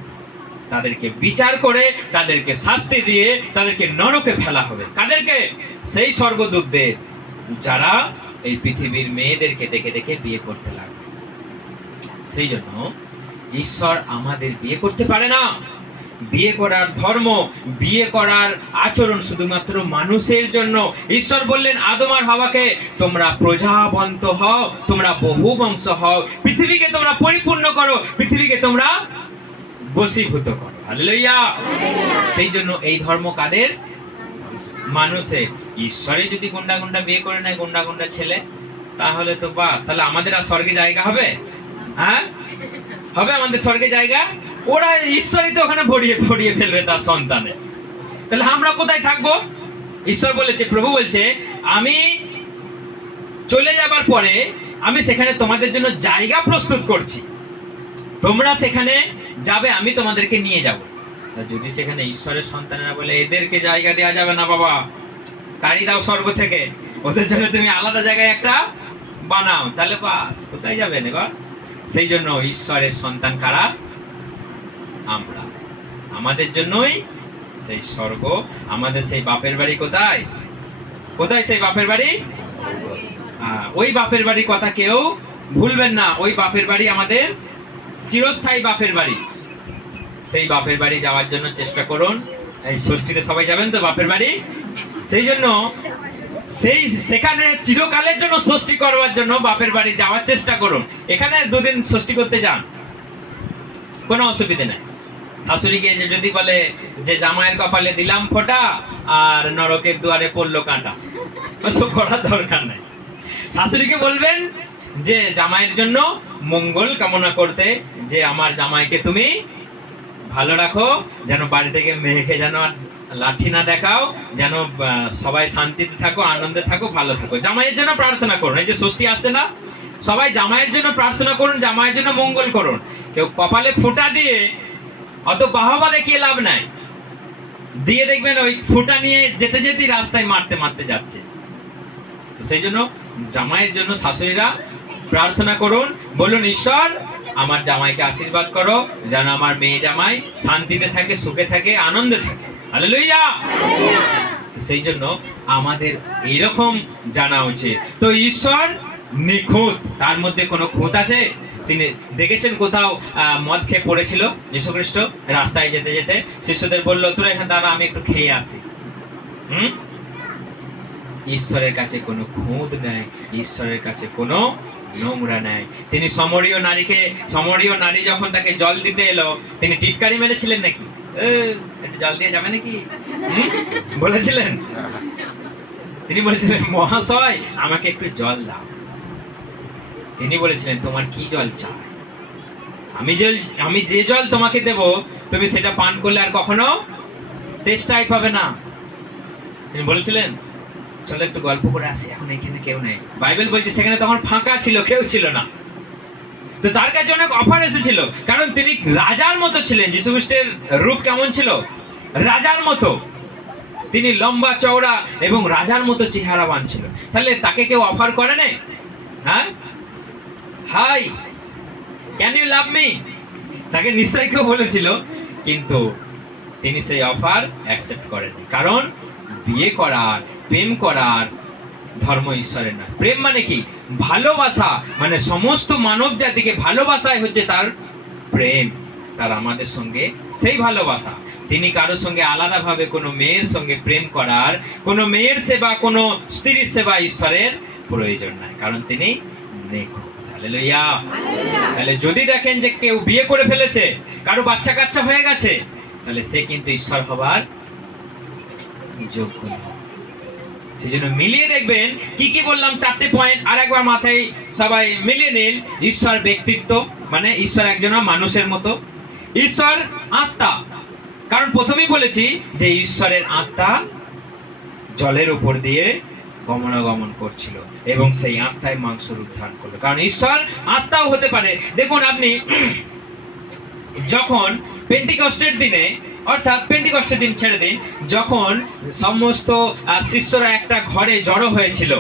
তাদেরকে বিচার করে, তাদেরকে শাস্তি দিয়ে, তাদেরকে নরকে ফেলা হবে। কাদেরকে? সেই স্বর্গদূতদের, যারা এই পৃথিবীর মেয়েদেরকে দেখে দেখে বিয়ে করতে লাগবে। সেই জন্য ঈশ্বর আমাদের বিয়ে করতে পারে না। বিয়ে করার ধর্ম, বিয়ে করার আচরণ শুধুমাত্র মানুষের জন্য। ঈশ্বর বললেন আদম আর হাওয়াকে, তোমরা প্রজাবন্ত হও, তোমরা বহু বংশ হও, পৃথিবীকে তোমরা পরিপূর্ণ করো, পৃথিবীকে তোমরা বশীভূত করো। হালেলুয়া। সেই জন্য এই ধর্ম কাদের? মানুষের। ঈশ্বরে যদি গুন্ডা গুন্ডা বিয়ে করে নেয়, গুন্ডা গুন্ডা ছেলে, তাহলে তো বাস, তাহলে আমাদের আর স্বর্গে জায়গা হবে? হ্যাঁ, হবে আমাদের স্বর্গে জায়গা? ওরা ঈশ্বরই তো ওখানে ভরিয়ে ভরিয়ে ফেলবে তার সন্তানে। তাহলে আমরা কোথায় থাকবো? ঈশ্বর বলেছে, প্রভু বলছে, আমি চলে যাবার পরে আমি সেখানে তোমাদের জন্য জায়গা প্রস্তুত করছি, তোমরা সেখানে যাবে, আমি তোমাদেরকে নিয়ে যাব। যদি সেখানে ঈশ্বরের সন্তানেরা বলে এদেরকে জায়গা দেওয়া যাবে না বাবা, তাড়িয়ে দাও স্বর্গ থেকে, ওদের জন্য তুমি আলাদা জায়গায় একটা বানাও, তাহলে বাস কোথায় যাবেন এবার? সেই জন্য ঈশ্বরের সন্তান কারা? আমরা। আমাদের জন্যই সেই স্বর্গ, আমাদের সেই বাপের বাড়ি কোথায়? কোথায় সেই বাপের বাড়ি? ওই বাপের বাড়ির কথা কেউ ভুলবেন না। ওই বাপের বাড়ি আমাদের চিরস্থায়ী বাপের বাড়ি। সেই বাপের বাড়ি যাওয়ার জন্য চেষ্টা করুন। এই ষষ্ঠীতে সবাই যাবেন তো বাপের বাড়ি? সেই জন্য সেখানে চিরকালের জন্য ষষ্ঠী করবার জন্য বাপের বাড়ি যাওয়ার চেষ্টা করুন। এখানে দুদিন ষষ্ঠী করতে যান, কোনো অসুবিধে নেই। শাশুড়িকে যদি বলে যে জামাইয়ের কপালে দিলাম ফোঁটা আর নরকের দুয়ারে পড়লো কাঁটা, ওসব করার দরকার নেই। শাশুড়িকে বলবেন যে জামাইয়ের জন্য মঙ্গল কামনা করতে, যে আমার জামাইকে তুমি ভালো রাখো, যেন বাড়ি থেকে মেয়েকে যেন লাঠি না দেখাও, যেন সবাই শান্তিতে থাকো, আনন্দে থাকো, ভালো থাকো। জামাইয়ের জন্য প্রার্থনা করুন। এই যে ষষ্ঠী আসছে না, সবাই জামাইয়ের জন্য প্রার্থনা করুন, জামাইয়ের জন্য মঙ্গল করুন। কেউ কপালে ফোঁটা দিয়ে অত বাহবা দেখিয়ে লাভ নাই। দিয়ে দেখবেন ওই ফোঁটা নিয়ে যেতে যেতেই রাস্তায় মারতে মারতে যাচ্ছে। সেই জন্য জামাইয়ের জন্য শাশুড়িরা প্রার্থনা করুন, বলুন ঈশ্বর আমার জামাইকে আশীর্বাদ করো, যেন আমার মেয়ে জামাই শান্তিতে থাকে, সুখে থাকে, আনন্দে থাকে। হালেলুয়া। সেই জন্য আমাদের এইরকম জানা উচিত। তো ঈশ্বর নিখুঁত, তার মধ্যে কোনো খুঁত আছে? তিনি দেখেছেন কোথাও মদ খেয়ে পড়েছিল যীশু খ্রিস্ট, রাস্তায় যেতে যেতে শিষ্যদের বললো তোরা এখানে দাঁড়া, আমি একটু খেয়ে আসি। ঈশ্বরের কাছে কোনো খুঁত নেই, ঈশ্বরের কাছে কোনো নোংরা নেই। তিনি সমরীয় নারী যখন তাকে জল দিতে এলো, তিনি টিটকারি মেরেছিলেন নাকি? একটু জল দিয়ে যাবে নাকি বলেছিলেন? তিনি বলেছিলেন, মহাশয় আমাকে একটু জল দাও। তিনি বলেছিলেন, তোমার কি জল চাই? আমি যে জল তোমাকে দেব, তুমি সেটা পান করলে আর কখনো তেষ্টাই পাবে না। তিনি বলেছিলেন, চলো একটু গল্প করে আসি, এখন এখানে কেউ নেই। বাইবেল বলছে সেখানে তখন ফাঁকা ছিল, কেউ ছিল না। তো তার কাছে অনেক অফার এসেছিল, কারণ তিনি রাজার মতো ছিলেন। যীশু খ্রিস্টের রূপ কেমন ছিল? রাজার মতো। তিনি লম্বা চওড়া এবং রাজার মতো চেহারাবান ছিল। তাহলে তাকে কেউ অফার করে নাই? হ্যাঁ, hi, can you love me? তাকে নিশ্চয়ই কেউ বলেছিল, কিন্তু তিনি সেই অফার অ্যাকসেপ্ট করেননি। কারণ বিয়ে করার, প্রেম করার ধর্ম ঈশ্বরের নয়। প্রেম মানে কি? ভালোবাসা, মানে সমস্ত মানব জাতিকে ভালোবাসাই হচ্ছে তার প্রেম। তার আমাদের সঙ্গে সেই ভালোবাসা। তিনি কারোর সঙ্গে আলাদাভাবে কোনো মেয়ের সঙ্গে প্রেম করার, কোনো মেয়ের সেবা, কোনো স্ত্রীর সেবা ঈশ্বরের প্রয়োজন নাই, কারণ তিনি নেক। হালেলুয়া। তাহলে যদি দেখেন যে কেউ বিয়ে করে ফেলেছে, কারো বাচ্চা কাচ্চা হয়ে গেছে, তাহলে সে কিন্তু ঈশ্বর হবার যোগ্য নয়। সেই জন্য মিলিয়ে দেখবেন কি কি বললাম, 4টে পয়েন্ট আর একবার মাথায় সবাই মিলিয়ে নিন। ঈশ্বর ব্যক্তিত্ব, মানে ঈশ্বর একজন মানুষের মতো। ঈশ্বর আত্মা, কারণ প্রথমেই বলেছি যে ঈশ্বরের আত্মা জলের উপর দিয়ে গমনাগমন করছিল এবং সেই আত্মায় মাংস রূপ ধারণ করলো, কারণ ঈশ্বর আত্মাও হতে পারে। দেখুন আপনি যখন পেন্টিকস্টের দিনে, অর্থাৎ পেন্টিকস্টের দিন ছেড়ে দিন, যখন সমস্ত শিষ্যরা একটা ঘরে জড়ো হয়েছিল,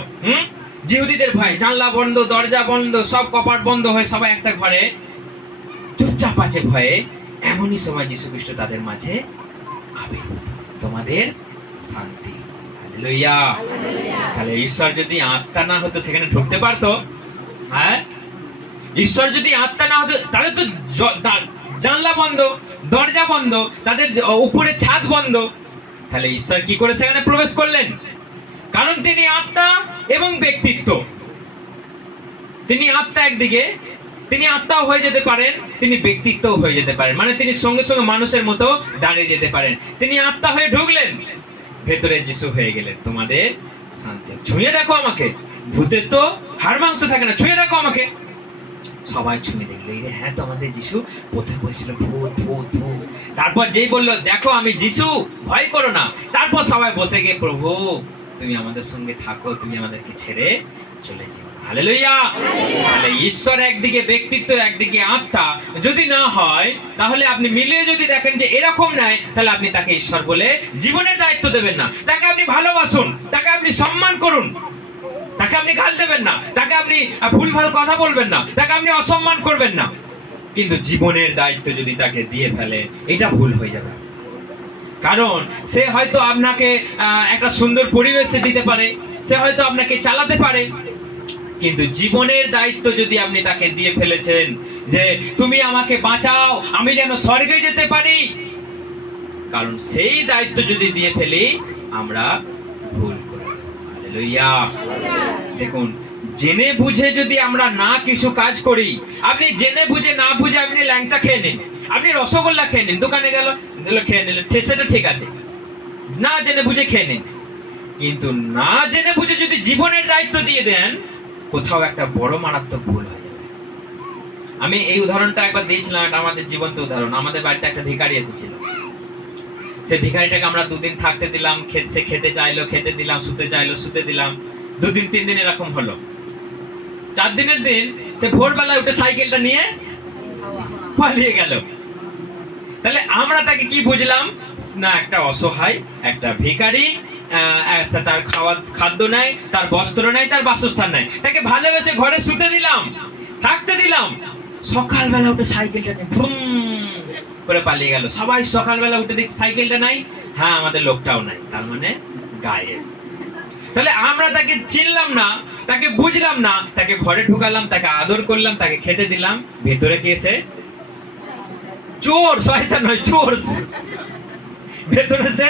জিহুদীদের ভয়, জানলা বন্ধ, দরজা বন্ধ, সব কপাট বন্ধ হয়ে সবাই একটা ঘরে চুপচাপ আছে ভয়ে, এমনই সময় যীশু খ্রিস্ট তাদের মাঝে আবির্ভূত। তোমাদের শান্তি। হালেলুয়া। তাহলে ঈশ্বর যদি আত্মা না হতো সেখানে ঢুকতে পারতো? হ্যাঁ, ঈশ্বর যদি আত্মা না হতো তাহলে তো জানলা বন্ধ, দরজা বন্ধ, তাদের উপরে ছাদ বন্ধ, তাহলে ঈশ্বর কি করে সেখানে প্রবেশ করলেন? কারণ তিনি আত্মা এবং ব্যক্তিত্ব। তিনি আত্মা, একদিকে তিনি আত্মাও হয়ে যেতে পারেন, তিনি ব্যক্তিত্বও হয়ে যেতে পারেন, মানে তিনি সঙ্গে সঙ্গে মানুষের মতো দাঁড়িয়ে যেতে পারেন। তিনি আত্মা হয়ে ঢুকলেন, ভেতরে যিশু হয়ে গেলেন তোমাদের শান্তি। ছুঁয়ে দেখো আমাকে। ভূতের তো হাড় মাংস থাকে না, ছুঁয়ে দেখো আমাকে। সবাই ছুঁয়ে দেখলো, এই হ্যাঁ তো আমাদের যিশু। প্রথমে বলছিল ভূত ভূত ভূত, তারপর যেই বললো দেখো আমি যিশু, ভয় করো না, তারপর সবাই বসে গিয়ে, প্রভু তুমি আমাদের সঙ্গে থাকো, তুমি আমাদেরকে ছেড়ে চলে যাও। হালেলুয়া। তাহলে ঈশ্বর একদিকে ব্যক্তিত্ব, একদিকে আত্মা যদি না হয়, তাহলে আপনি মিলিয়ে যদি দেখেন যে এরকম নাই, তাহলে আপনি তাকে ঈশ্বর বলে জীবনের দায়িত্ব দেবেন না। তাকে আপনি ভালোবাসুন, তাকে আপনি সম্মান করুন, তাকে আপনি গাল দেবেন না, তাকে আপনি ভুলভাল কথা বলবেন না, তাকে আপনি অসম্মান করবেন না। কিন্তু জীবনের দায়িত্ব যদি তাকে দিয়ে ফেলে, এটা ভুল হয়ে যাবে। কারণ সে হয়তো আপনাকে একটা সুন্দর পরিবেশে দিতে পারে, সে হয়তো আপনাকে চালাতে পারে, কিন্তু জীবনের দায়িত্ব যদি আপনি তাকে দিয়ে ফেলেছেন যে তুমি আমাকে বাঁচাও, আমি যেন স্বর্গে যেতে পারি, কারণ সেই দায়িত্ব যদি দিয়ে ফেলি আমরা ভুল করি। হালেলুয়া। দেখুন, জেনে বুঝে যদি আমরা না কিছু কাজ করি, আপনি জেনে বুঝে না বুঝে আপনি ল্যাংচা খেয়ে নিন, আপনি রসগোল্লা খেয়ে নিন, দোকানে গেল খেয়ে নিলেন, সেটা ঠিক আছে, না জেনে বুঝে খেয়ে নিন। কিন্তু না জেনে বুঝে যদি জীবনের দায়িত্ব দিয়ে দেন, কোথাও একটা বড় মারাত্মক ভুল হয়ে যাবে। আমি এই উদাহরণটা একবার দিয়েছিলাম, এটা আমাদের জীবন্ত উদাহরণ। আমাদের বাড়িতে একটা ভিখারি এসেছিল, সে ভিখারিটাকে আমরা 2 দিন থাকতে দিলাম, সে খেতে চাইলো, খেতে দিলাম, শুতে চাইলো, শুতে দিলাম। 2 দিন 3 দিন এরকম হলো। 4 দিনের দিন সে ভোরবেলায় উঠে সাইকেলটা নিয়ে পালিয়ে গেল। তাহলে আমরা তাকে কি বুঝলাম? না, একটা অসহায়, একটা ভিখারি, তার খাদ্য নাই, তার বস্ত্র নাই, তার বাসস্থান নাই, তাকে ভালোবেসে ঘরে শুতে দিলাম, থাকতে দিলাম। সকালবেলা উঠে সাইকেলটা নিয়ে ভুম করে পালিয়ে গেল। সবাই সকালবেলা উঠে দেখি সাইকেলটা নাই, হ্যাঁ আমাদের লোকটাও নাই, তার মানে গায়েব। তাহলে আমরা তাকে চিনলাম না, তাকে বুঝলাম না, তাকে ঘরে ঢুকালাম, তাকে আদর করলাম, তাকে খেতে দিলাম, ভেতরে কে এসে চোর, শয়তান নয়, চোর। ভেতরে সে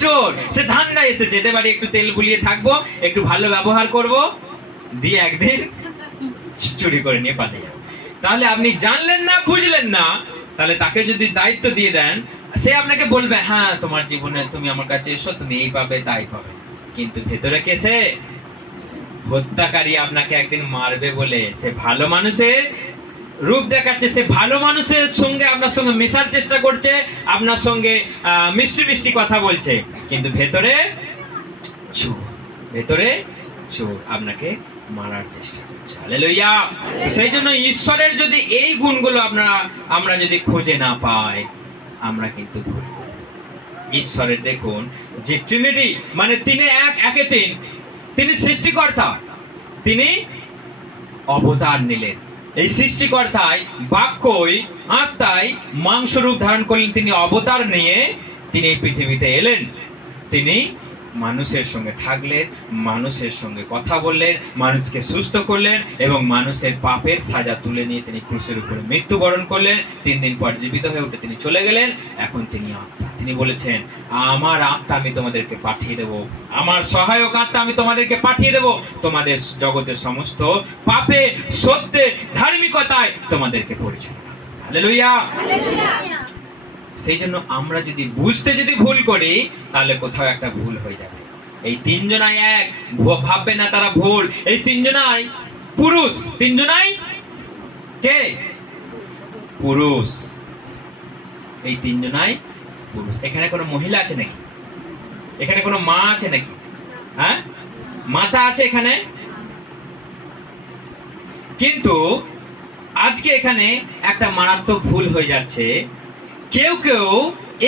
চোর। সে ধান্দায় এসেছে, এদের বাড়ি একটু তেল বুলিয়ে থাকবো, একটু ভালো ব্যবহার করব, দিয়ে একদিন চুরি করে নিয়ে পালিয়ে যাবো। তাহলে আপনি জানলেন না, বুঝলেন না, তাহলে তাকে যদি দায়িত্ব দিয়ে দেন, সে আপনাকে বলবে হ্যাঁ তোমার জীবনে তুমি আমার কাছে এসো, তুমি এই পাবে তাই পাবে, কিন্তু ভেতরে কে সে হত্যাকারী, আপনাকে একদিন মারবে বলে সে ভালো মানুষের রূপ দেখাচ্ছে, সে ভালো মানুষের সঙ্গে আপনার সঙ্গে মেশার চেষ্টা করছে, আপনার সঙ্গে মিষ্টি মিষ্টি কথা বলছে, কিন্তু ভেতরে চোর, ভেতরে চোর, আপনাকে মারার চেষ্টা করছে। হালেলুয়া। সেই জন্য ঈশ্বরের যদি এই গুণগুলো আমরা যদি খুঁজে না পাই, আমরা কিন্তু ভুল করব। ঈশ্বরের দেখুন যে ট্রিনিটি, মানে তিনি এক, একে তিন, তিনি সৃষ্টিকর্তা, তিনি অবতার নিলেন। এই সৃষ্টিকর্তায় বাক্যই আত্মায় মাংস রূপ ধারণ করলেন, তিনি অবতার নিয়ে তিনি এই পৃথিবীতে এলেন, তিনি মানুষের সঙ্গে থাকলেন, মানুষের সঙ্গে কথা বললেন, মানুষকে সুস্থ করলেন এবং মানুষের পাপের সাজা তুলে নিয়ে তিনি ক্রুশের উপরে মৃত্যুবরণ করলেন। 3 দিন পর জীবিত হয়ে উঠে তিনি চলে গেলেন। এখন তিনি আত্মা, তিনি বলেছেন আমার আত্মা আমি তোমাদেরকে পাঠিয়ে দেব, আমার সহায়ক আত্মা আমি তোমাদেরকে পাঠিয়ে দেব, তোমাদের জগতের সমস্ত পাপে সত্যে ধার্মিকতায় তোমাদেরকে পরিচালনা। হালেলুয়া। সেই জন্য আমরা যদি বুঝতে যদি ভুল করি, তাহলে কোথাও একটা ভুল হয়ে যাবে। এই তিনজনাই এক, ভাববে না তারা ভুল। এই তিনজনাই পুরুষ, তিনজনাই কে পুরুষ, এই তিনজনাই পুরুষ। এখানে কোনো মহিলা আছে নাকি? এখানে কোনো মা আছে নাকি? হ্যাঁ, মাতা আছে এখানে। কিন্তু আজকে এখানে একটা মারাত্মক ভুল হয়ে যাচ্ছে। কেউ কেউ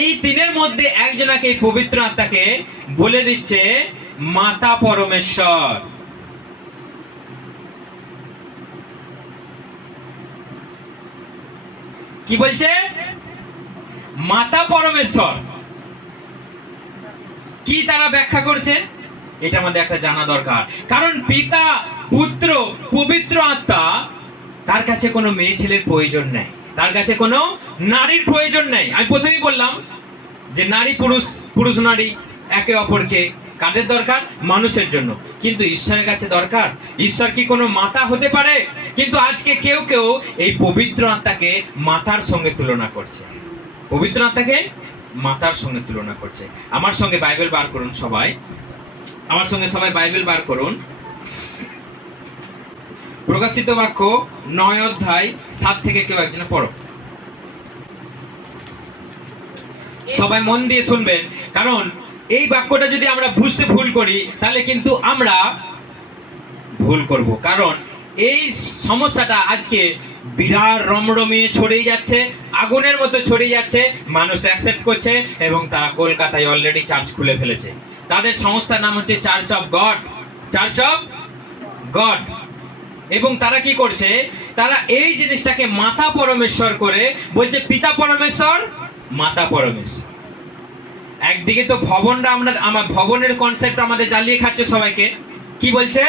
এই তিনের মধ্যে একজনাকে, এই পবিত্র আত্মাকে বলে দিচ্ছে মাতা পরমেশ্বর। কি বলছে? মাতা পরমেশ্বর। কি তারা ব্যাখ্যা করছে? এটা আমাদের একটা জানা দরকার। কারণ পিতা, পুত্র, পবিত্র আত্মা, তার কাছে কোনো মেয়ে ছেলের প্রয়োজন নেই, তার কাছে কোনো নারীর প্রয়োজন নেই। আমি প্রথমেই বললাম যে নারী পুরুষ, পুরুষ নারী একে অপরকে কাদের দরকার? মানুষের জন্য। কিন্তু ঈশ্বরের কাছে দরকার? ঈশ্বর কি কোনো মাতা হতে পারে? কিন্তু আজকে কেউ কেউ এই পবিত্র আত্মাকে মাতার সঙ্গে তুলনা করছে, পবিত্র আত্মাকে মাতার সঙ্গে তুলনা করছে। আমার সঙ্গে বাইবেল বার করুন সবাই, আমার সঙ্গে সবাই বাইবেল বার করুন। প্রকাশিত বাক্য 9 অধ্যায় 7 থেকে কেউ একজনে পড়ো। সবাই মন দিয়ে শুনবেন, কারণ এই বাক্যটা যদি আমরা বুঝতে ভুল করি, তাহলে কিন্তু আমরা ভুল করব। কারণ এই সমস্যাটা আজকে বিরাট রমরমিয়ে ছড়িয়ে যাচ্ছে, আগুনের মতো ছড়িয়ে যাচ্ছে, মানুষ অ্যাকসেপ্ট করছে এবং তারা কলকাতায় অলরেডি চার্চ খুলে ফেলেছে। তাদের সংস্থার নাম হচ্ছে church of god, church of god. এবং তারা কি করছে? তারা এই জিনিসটাকে মাতা পরমেশ্বর করে বলছে পিতা পরমেশ্বর, মাতা পরমেশ্বর। একদিকে তো ভবনটা, আমার ভবনের কনসেপ্ট আমাদের জ্বালিয়ে খাচ্ছে সবাইকে। কি বলছে?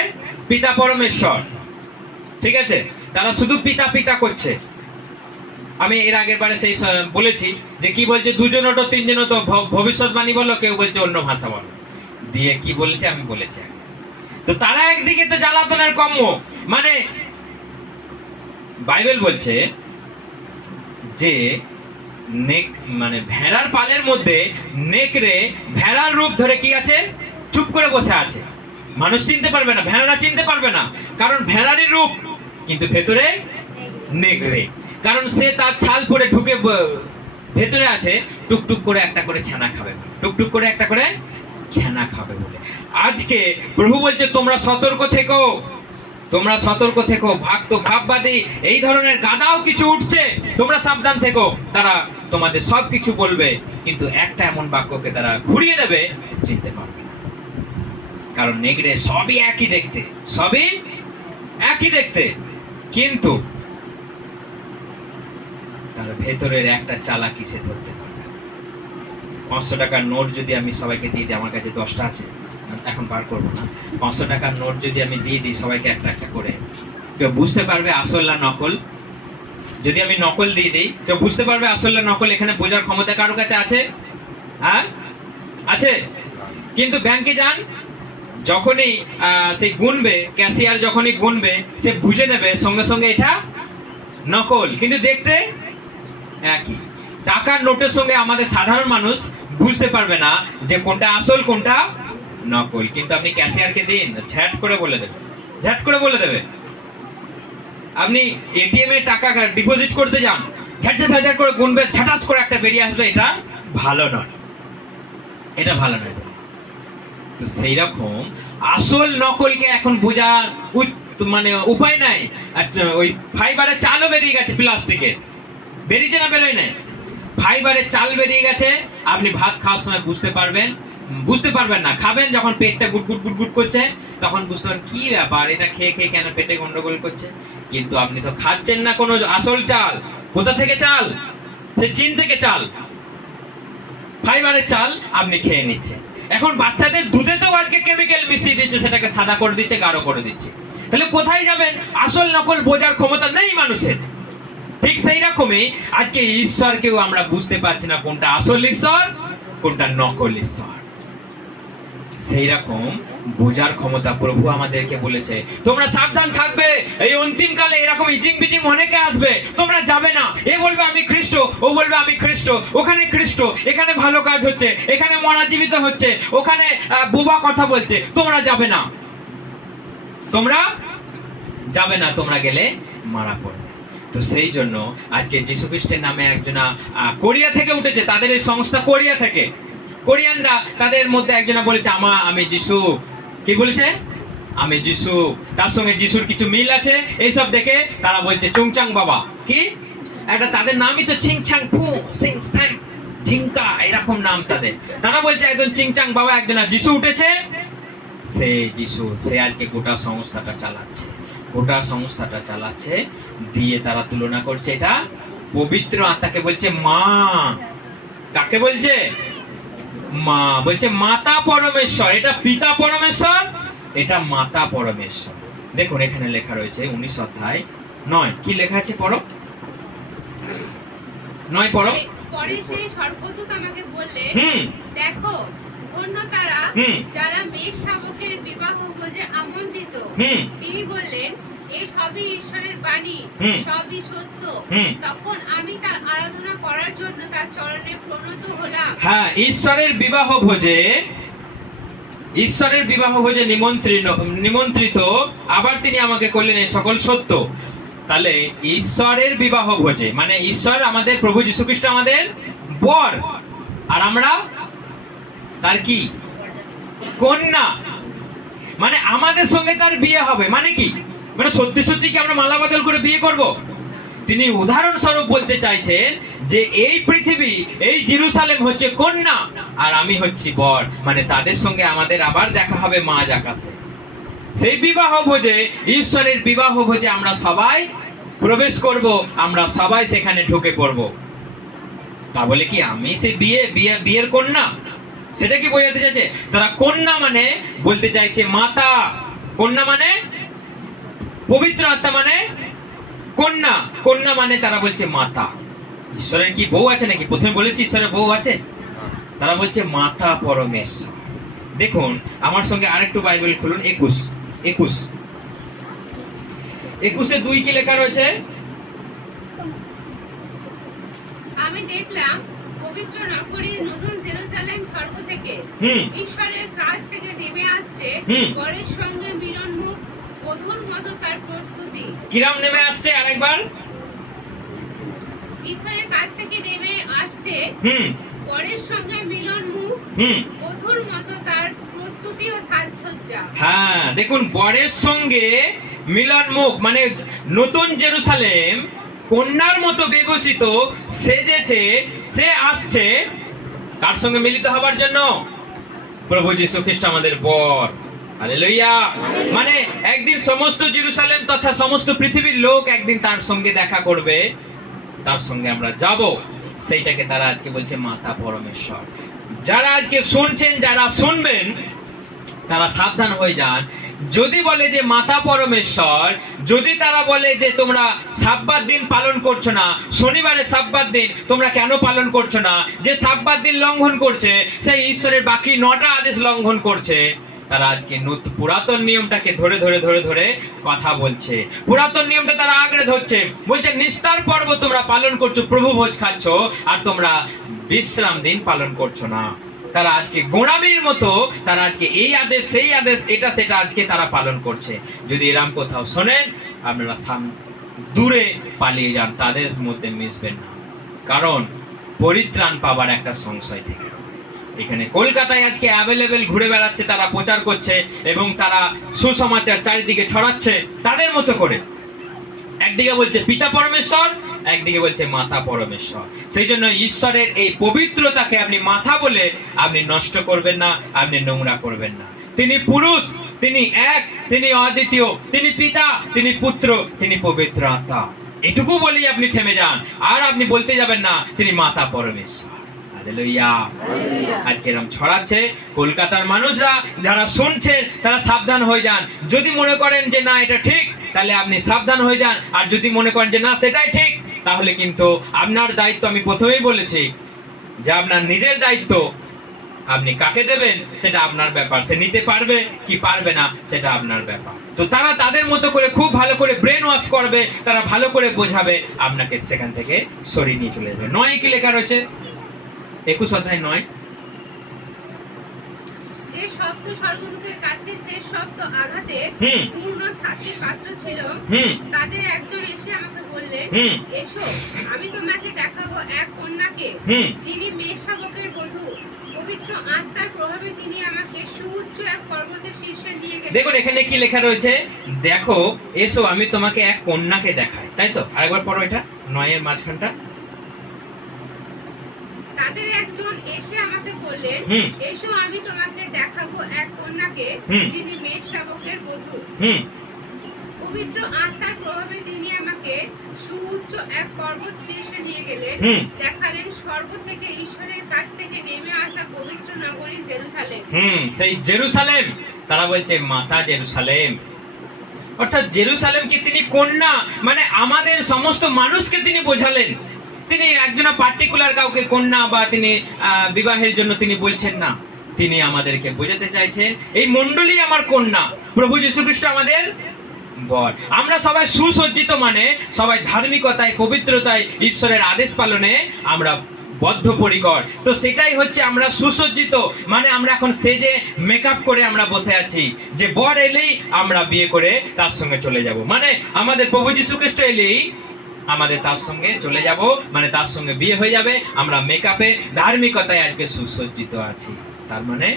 পিতা পরমেশ্বর, ঠিক আছে? তারা শুধু পিতা পিতা করছে। আমি এর আগের বারে সেই বলেছি যে কি বলছে, দুজন তো তিনজন তো ভবিষ্যৎবাণী বলো, কেউ বলছে অন্য ভাষা বলো, দিয়ে কি বলেছে আমি বলেছি। তো তারা একদিকে তো জ্বালাতনের কম্য, মানে বাইবেল বলছে যে নেক, মানে ভেড়ার পালের মধ্যে নেকড়ে ভেড়ার রূপ ধরে কি আছে? চুপ করে বসে আছে। মানুষ চিনতে পারবে না, ভেড়ারা চিনতে পারবে না, কারণ ভেড়ারই রূপ, কিন্তু ভেতরে নেকড়ে। কারণ সে তার ছাল পরে ঢুকে ভেতরে আছে, টুকটুক করে একটা করে ছানা খাবে, টুকটুক করে একটা করে ছানা খাবে বলে। আজকে প্রভু বলছে তোমরা সতর্ক থেকো, তোমরা সতর্ক থেকো। ভাববাদী এই ধরনের গাদাও কিছু উঠছে, তোমরা সাবধান থেকো। তারা তোমাদের সব কিছু বলবে, কিন্তু একটা এমন বাক্যকে তারা ঘুরিয়ে দেবে, চিনতে পারবে না। কারণ নেগড়ে সবই একই দেখতে, সবই একই দেখতে, কিন্তু তার ভেতরের একটা চালাকি সে ধরতে পারবে। 500 টাকার নোট যদি আমি সবাইকে দিয়ে দিই, আমার কাছে 10টা আছে, এখন বার করবো না। 500 টাকার নোট যদি আমি দিয়ে দিই সবাইকে একটা একটা করে, কেউ বুঝতে পারবে আসল না নকল? যদি আমি নকল দিয়ে দিই, কেউ বুঝতে পারবে আসল না নকল? এখানে বোঝার ক্ষমতা কারো কাছে আছে? হ্যাঁ আছে, কিন্তু ব্যাংকে যান, যখনই সে গুনবে, ক্যাশিয়ার যখনই গুনবে, সে বুঝে নেবে সঙ্গে সঙ্গে এটা নকল, কিন্তু দেখতে একই। টাকার নোটের সঙ্গে আমাদের সাধারণ মানুষ বুঝতে পারবে না যে কোনটা আসল কোনটা নকল, কিন্তু আপনি ক্যাশিয়ারকে দিন, ঝ্যাট করে বলে দেবে, ঝ্যাট করে বলে দেবে। আপনি এটিএম এ টাকা ডিপোজিট করতে যান, ঝ্যাট ঝ্যাট ঝ্যাট করে গুনবে, ঝাটাস করে একটা বেরিয়ে আসবে, এটা ভালো নয়, এটা ভালো নয়। তো সেই রকম আসল নকলকে এখন বোঝার মানে উপায় নাই। আচ্ছা, ওই ফাইবারের চালও বেরিয়ে গেছে, প্লাস্টিকের বেরিয়েছে না বেরোয় না, ফাইবারের চাল বেরিয়ে গেছে। আপনি ভাত খাওয়ার সময় বুঝতে পারবেন না, খাবেন যখন পেটটা গুটগুট গুটগুট করছে, তখন বুঝতে পারবেন কি ব্যাপার, এটা খেয়ে খেয়ে কেন পেটে গন্ডগোল করছে। কিন্তু আপনি তো খাচ্ছেন না কোনো আসল চাল। কোথা থেকে চাল? সে চীন থেকে চাল, ফাইবারের চাল আপনি খেয়ে নিচ্ছেন। এখন বাচ্চাদের দুধেতেও আজকে কেমিক্যাল মিশিয়ে দিচ্ছে, সেটাকে সাদা করে দিচ্ছে, গাঢ় করে দিচ্ছে। তাহলে কোথায় যাবেন? আসল নকল বোঝার ক্ষমতা নেই মানুষের। ঠিক সেই রকমই আজকে ঈশ্বরকেও আমরা বুঝতে পারছি না কোনটা আসল ঈশ্বর কোনটা নকল ঈশ্বর। সেই রকম বোঝার ক্ষমতা প্রভু আমাদেরকে বলেছে, তোমরা সাবধান থাকবে, এই অন্তিম কালে এরকম ইজিং বিজিং অনেকে আসবে, তোমরা যাবে না। এ বলবে আমি খ্রিস্ট, ও বলবে আমি খ্রিস্ট, ওখানে খ্রিস্ট, এখানে ভালো কাজ হচ্ছে, এখানে মরা জীবিত হচ্ছে, ওখানে বোবা কথা বলছে, তোমরা যাবে না, তোমরা যাবে না, তোমরা গেলে মারা পড়বে। তো সেই জন্য আজকে যীশু খ্রিস্টের নামে একজনা কোরিয়া থেকে উঠেছে, তাদের এই সংস্থা কোরিয়া থেকে, কোরিয়ানরা তাদের মধ্যে একজনা বলেছে আমি যিশু, কি বলেছে? আমি যিশু। তার সঙ্গে যিশুর কিছু মিল আছে, এইসব দেখে তারা বলছে চুংচাং বাবা, কি একটা তাদের নামই তো চিংচাং ফু সিং স্যাং ঝিঙ্কা, এরকম নাম তাদের। তারা বলছে একজন চিংচাং বাবা, একজনা যিশু উঠেছে, সে যিশু, সে আজকে গোটা সংস্থাটা চালাচ্ছে, গোটা সংস্থাটা চালাচ্ছে। দিয়ে তারা তুলনা করছে এটা পবিত্র আত্মাকে বলছে মা। কাকে বলছে? মা। বলছে মাতা পরমেশ্বর, এটা পিতা পরমেশ্বর, এটা মাতা পরমেশ্বর। দেখুন এখানে লেখা রয়েছে 19 অধ্যায় 9, কি লেখা আছে পড়ো, 9 পড়ো। পরে সেই স্বর্গদূত আমাকে বললেন, দেখো ধন্য তারা যারা মেষ শাবকের বিবাহ ভোজে আমন্ত্রিত। তিনি বললেন, এই সবই ঈশ্বরের বাণী, সবই সত্য। তখন আমি তার আরাধনা করার জন্য তার চরণে প্রণত হলাম। হ্যাঁ, ঈশ্বরের বিবাহ ভোজে নিমন্ত্রিত, আবার তিনি আমাকে করলেন এই সকল সত্য। তাহলে ঈশ্বরের বিবাহ ভোজে মানে ঈশ্বর আমাদের প্রভু যীশু খ্রিস্ট আমাদের বর, আর আমরা তার কি? কন্যা। মানে আমাদের সঙ্গে তার বিয়ে হবে। মানে কি? মানে সত্যি সত্যি কি আমরা মালা বদল করে বিয়ে করব? তিনি উদাহরণস্বরূপ বলতে চাইছেন যে এই পৃথিবী, এই জেরুসালেম হচ্ছে কন্যা, আর আমি হচ্ছি বর। মানে তাদের সঙ্গে আমাদের আবার দেখা হবে মাঝ আকাশে। সেই বিবাহ ভোজে, ঈশ্বরের বিবাহ ভোজে আমরা সবাই প্রবেশ করব, আমরা সবাই সেখানে ঢুকে পড়ব। তা বলে কি আমি সেই বিয়ের কন্যা? সেটা কি বোঝাতে চাইছে? তারা কন্যা মানে বলতে চাইছে মাতা। কন্যা মানে পবিত্র আত্মা, মানে কন্যা। কন্যা মানে তারা বলছে মাতা। ঈশ্বরের কি বউ আছে নাকি? প্রথমে বলেছি ঈশ্বরের বউ আছে, তারা বলছে মাতা পরমেশ্বর। দেখুন আমার সঙ্গে আরেকটু বাইবেল খুলুন, 21-2 কি লেখা রয়েছে? আমি দেখলাম পবিত্র নগরী নতুন জেরুসালেম স্বর্গ থেকে ঈশ্বরের কাছ থেকে নেমে আসছে, বরের সঙ্গে মিলনমুখ বধূর মতো তার প্রস্তুতি। কিরাম নেমে আসছে? আরেকবার। ঈশ্বরের কাছ থেকে নেমে আসছে, বরের সঙ্গে মিলনমুখ বধূর মতো তার প্রস্তুতি ও সাজসজ্জা। হ্যাঁ, দেখুন বরের সঙ্গে মিলনমুখ মানে নতুন জেরুসালেম কন্যার মতো বিভূষিত সেজেছে, সে আসছে কার সঙ্গে মিলিত হবার জন্য? প্রভু যীশু খ্রিস্ট আমাদের বর। হালেলুয়া। মানে একদিন সমস্ত জেরুসালেম তথা সমস্ত পৃথিবীর লোক একদিন তার সঙ্গে দেখা করবে, তার সঙ্গে আমরা যাব। সেইটাকে তারা আজকে বলছে মাতা পরমেশ্বর। যারা আজকে শুনছেন, যারা শুনবেন, তারা সাবধান হয়ে যান। যদি বলে যে মাতা পরমেশ্বর, যদি তারা বলে যে তোমরা সাব্বাত দিন পালন করছো না, শনিবারে সাব্বাত দিন তোমরা কেন পালন করছো না, যে সাব্বাত দিন লঙ্ঘন করছে সেই ঈশ্বরের বাকি 9টা আদেশ লঙ্ঘন করছে, তারা আজকে পুরাতন নিয়মটাকে ধরে ধরে ধরে ধরে কথা বলছে। পুরাতন নিয়মটা তারা আঁকড়ে ধরছে, বলছে নিস্তার পর্ব তোমরা পালন করছো, প্রভু ভোজ খাচ্ছ, আর তোমরা বিশ্রাম দিন পালন করছো না। তারা আজকে গোঁড়ামির মতো তারা আজকে এই আদেশ সেই আদেশ এটা সেটা আজকে তারা পালন করছে। যদি এরম কোথাও শোনেন, আপনারা দূরে পালিয়ে যান, তাদের মধ্যে মিশবেন না, কারণ পরিত্রাণ পাবার একটা সংশয় থেকে। এখানে কলকাতায় আজকে অ্যাভেলেবেল ঘুরে বেড়াচ্ছে, তারা প্রচার করছে এবং তারা সুসমাচার চারিদিকে ছড়াচ্ছে তাদের মতো করে। একদিকে বলছে পিতা পরমেশ্বর, একদিকে বলছে মাতা পরমেশ্বর। সেই জন্য ঈশ্বরের এই পবিত্রতাকে আপনি মাথা বলে আপনি নষ্ট করবেন না, আপনি নোংরা করবেন না। তিনি পুরুষ, তিনি এক, তিনি অদ্বিতীয়, তিনি পিতা, তিনি পুত্র, তিনি পবিত্র আত্মা। এটুকু বলেই আপনি থেমে যান, আর আপনি বলতে যাবেন না তিনি মাতা পরমেশ্বর। হালেলুয়া। আজকে এরকম ছড়াচ্ছে, কলকাতার মানুষরা যারা শুনছেন তারা সাবধান হয়ে যান। যদি মনে করেন যে না এটা ঠিক, তাহলে আপনি সাবধান হয়ে যান, আর যদি মনে করেন যে না সেটাই ঠিক, তাহলে কিন্তু আপনার দায়িত্ব, আমি প্রথমেই বলেছি যে আপনার নিজের দায়িত্ব, আপনি কাকে দেবেন সেটা আপনার ব্যাপার, সে নিতে পারবে কি পারবে না সেটা আপনার ব্যাপার। তো তারা তাদের মতো করে খুব ভালো করে ব্রেন ওয়াশ করবে, তারা ভালো করে বোঝাবে, আপনাকে সেখান থেকে সরিয়ে নিয়ে চলে যাবে। 9 কি লেখা রয়েছে? 21 অধ্যায় 9। যে শব্দ স্বর্গদূতের কাছে শেষ শব্দ আঘাতে পূর্ণ শাস্তির পাত্র ছিল, তাদের একজন এসে আমাকে বললেন, এসো আমি তোমাকে দেখাবো এক কন্যাকে, যিনি মেষশাবকের বধূ, পবিত্র আত্মার প্রভাবে তিনি আমাকে সুউচ্চ এক পর্বতের শীর্ষে নিয়ে গেলেন। দেখুন এখানে কি লেখা রয়েছে, দেখো এসো আমি তোমাকে এক কন্যাকে দেখাই, তাই তো? আরেকবার পড়ো এটা, 9 এর মাঝখানটা। তাদের একজন এসে আমাকে বললেন, এসো আমি তোমাকে দেখাবো এক কন্যাকে, যিনি মেষশাবকের বধূ, পবিত্র আত্মার প্রভাবে তিনি আমাকে সুউচ্চ এক পর্বত শীর্ষে নিয়ে গেলেন, দেখালেন স্বর্গ থেকে ঈশ্বরের কাছ থেকে নেমে আসা পবিত্র নগরী জেরুসালেম। সেই জেরুসালেম, তারা বলছে মাতা জেরুসালেম, অর্থাৎ জেরুসালেমকে তিনি কন্যা, মানে আমাদের সমস্ত মানুষকে তিনি বোঝালেন। তিনি একজন পার্টিকুলার কাউকে কন্যা বা তিনি বিবাহের জন্য তিনি বলছেন না, তিনি আমাদেরকে বোঝাতে চাইছেন এই মণ্ডলী আমার কন্যা, প্রভু যীশু খ্রিস্ট আমাদের বর। আমরা সবাই সুসজ্জিত, মানে সবাই ধার্মিকতায়, পবিত্রতায়, ঈশ্বরের আদেশ পালনে আমরা বদ্ধপরিকর। তো সেটাই হচ্ছে আমরা সুসজ্জিত, মানে আমরা এখন সেজে মেকআপ করে আমরা বসে আছি, যে বর এলেই আমরা বিয়ে করে তার সঙ্গে চলে যাব, মানে আমাদের প্রভু যীশু খ্রিস্ট এলেই আমাদের তার সঙ্গে চলে যাব, মানে তার সঙ্গে বিয়ে হয়ে যাবে। আমরা মেকআপে, ধার্মিকতায় আজকে সুসজ্জিত আছি। তার মানে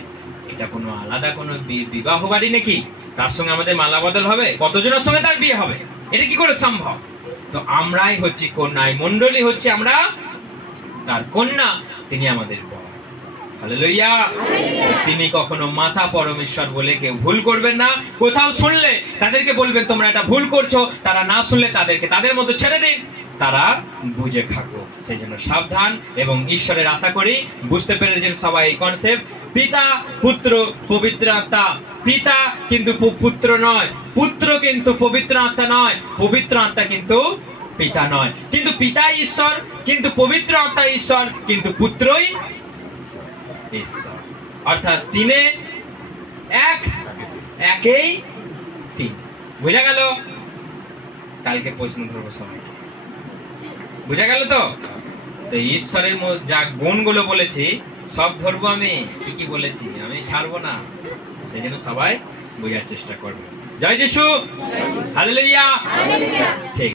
এটা কোনো আলাদা কোনো বিবাহ বাড়ি নাকি তার সঙ্গে আমাদের মালা বদল হবে? কতজনের সঙ্গে তার বিয়ে হবে? এটা কি করে সম্ভব? তো আমরাই হচ্ছি কন্যা, মণ্ডলী হচ্ছে আমরা তার কন্যা, তিনি আমাদের বর। হালেলুয়া। তিনি কখনো মাতা পরমেশ্বর বলে কেউ ভুল করবেন না। কোথাও শুনলে তাদেরকে বলবেন তোমরা এটা ভুল করছো, তারা না শুনলে তাদেরকে তাদের মতো ছেড়ে দিন, তারা বুঝে খাকো। সেই জন্য সাবধান, এবং ঈশ্বরের আশা করি বুঝতে পেরেছেন সবাই এই কনসেপ্ট। পিতা, পুত্র, পবিত্র আত্মা। পিতা কিন্তু পুত্র নয়, পুত্র কিন্তু পবিত্র আত্মা নয়, পবিত্র আত্মা কিন্তু পিতা নয়। কিন্তু পিতা ঈশ্বর, কিন্তু পবিত্র আত্মা ঈশ্বর, কিন্তু পুত্রই ঈশ্বর। অর্থাৎ তিনে এক, একেই তিন। বুঝা গেল? কালকে প্রশ্ন ধরবো সবাই, বুঝা গেল তো? তো ঈশ্বরের যা গুণগুলো বলেছি সব ধরবো, আমি কি কি বলেছি আমি ছাড়বো না, সেই জন্য সবাই বোঝার চেষ্টা করবে। জয় যিশু, হালেলুয়া। ঠিক।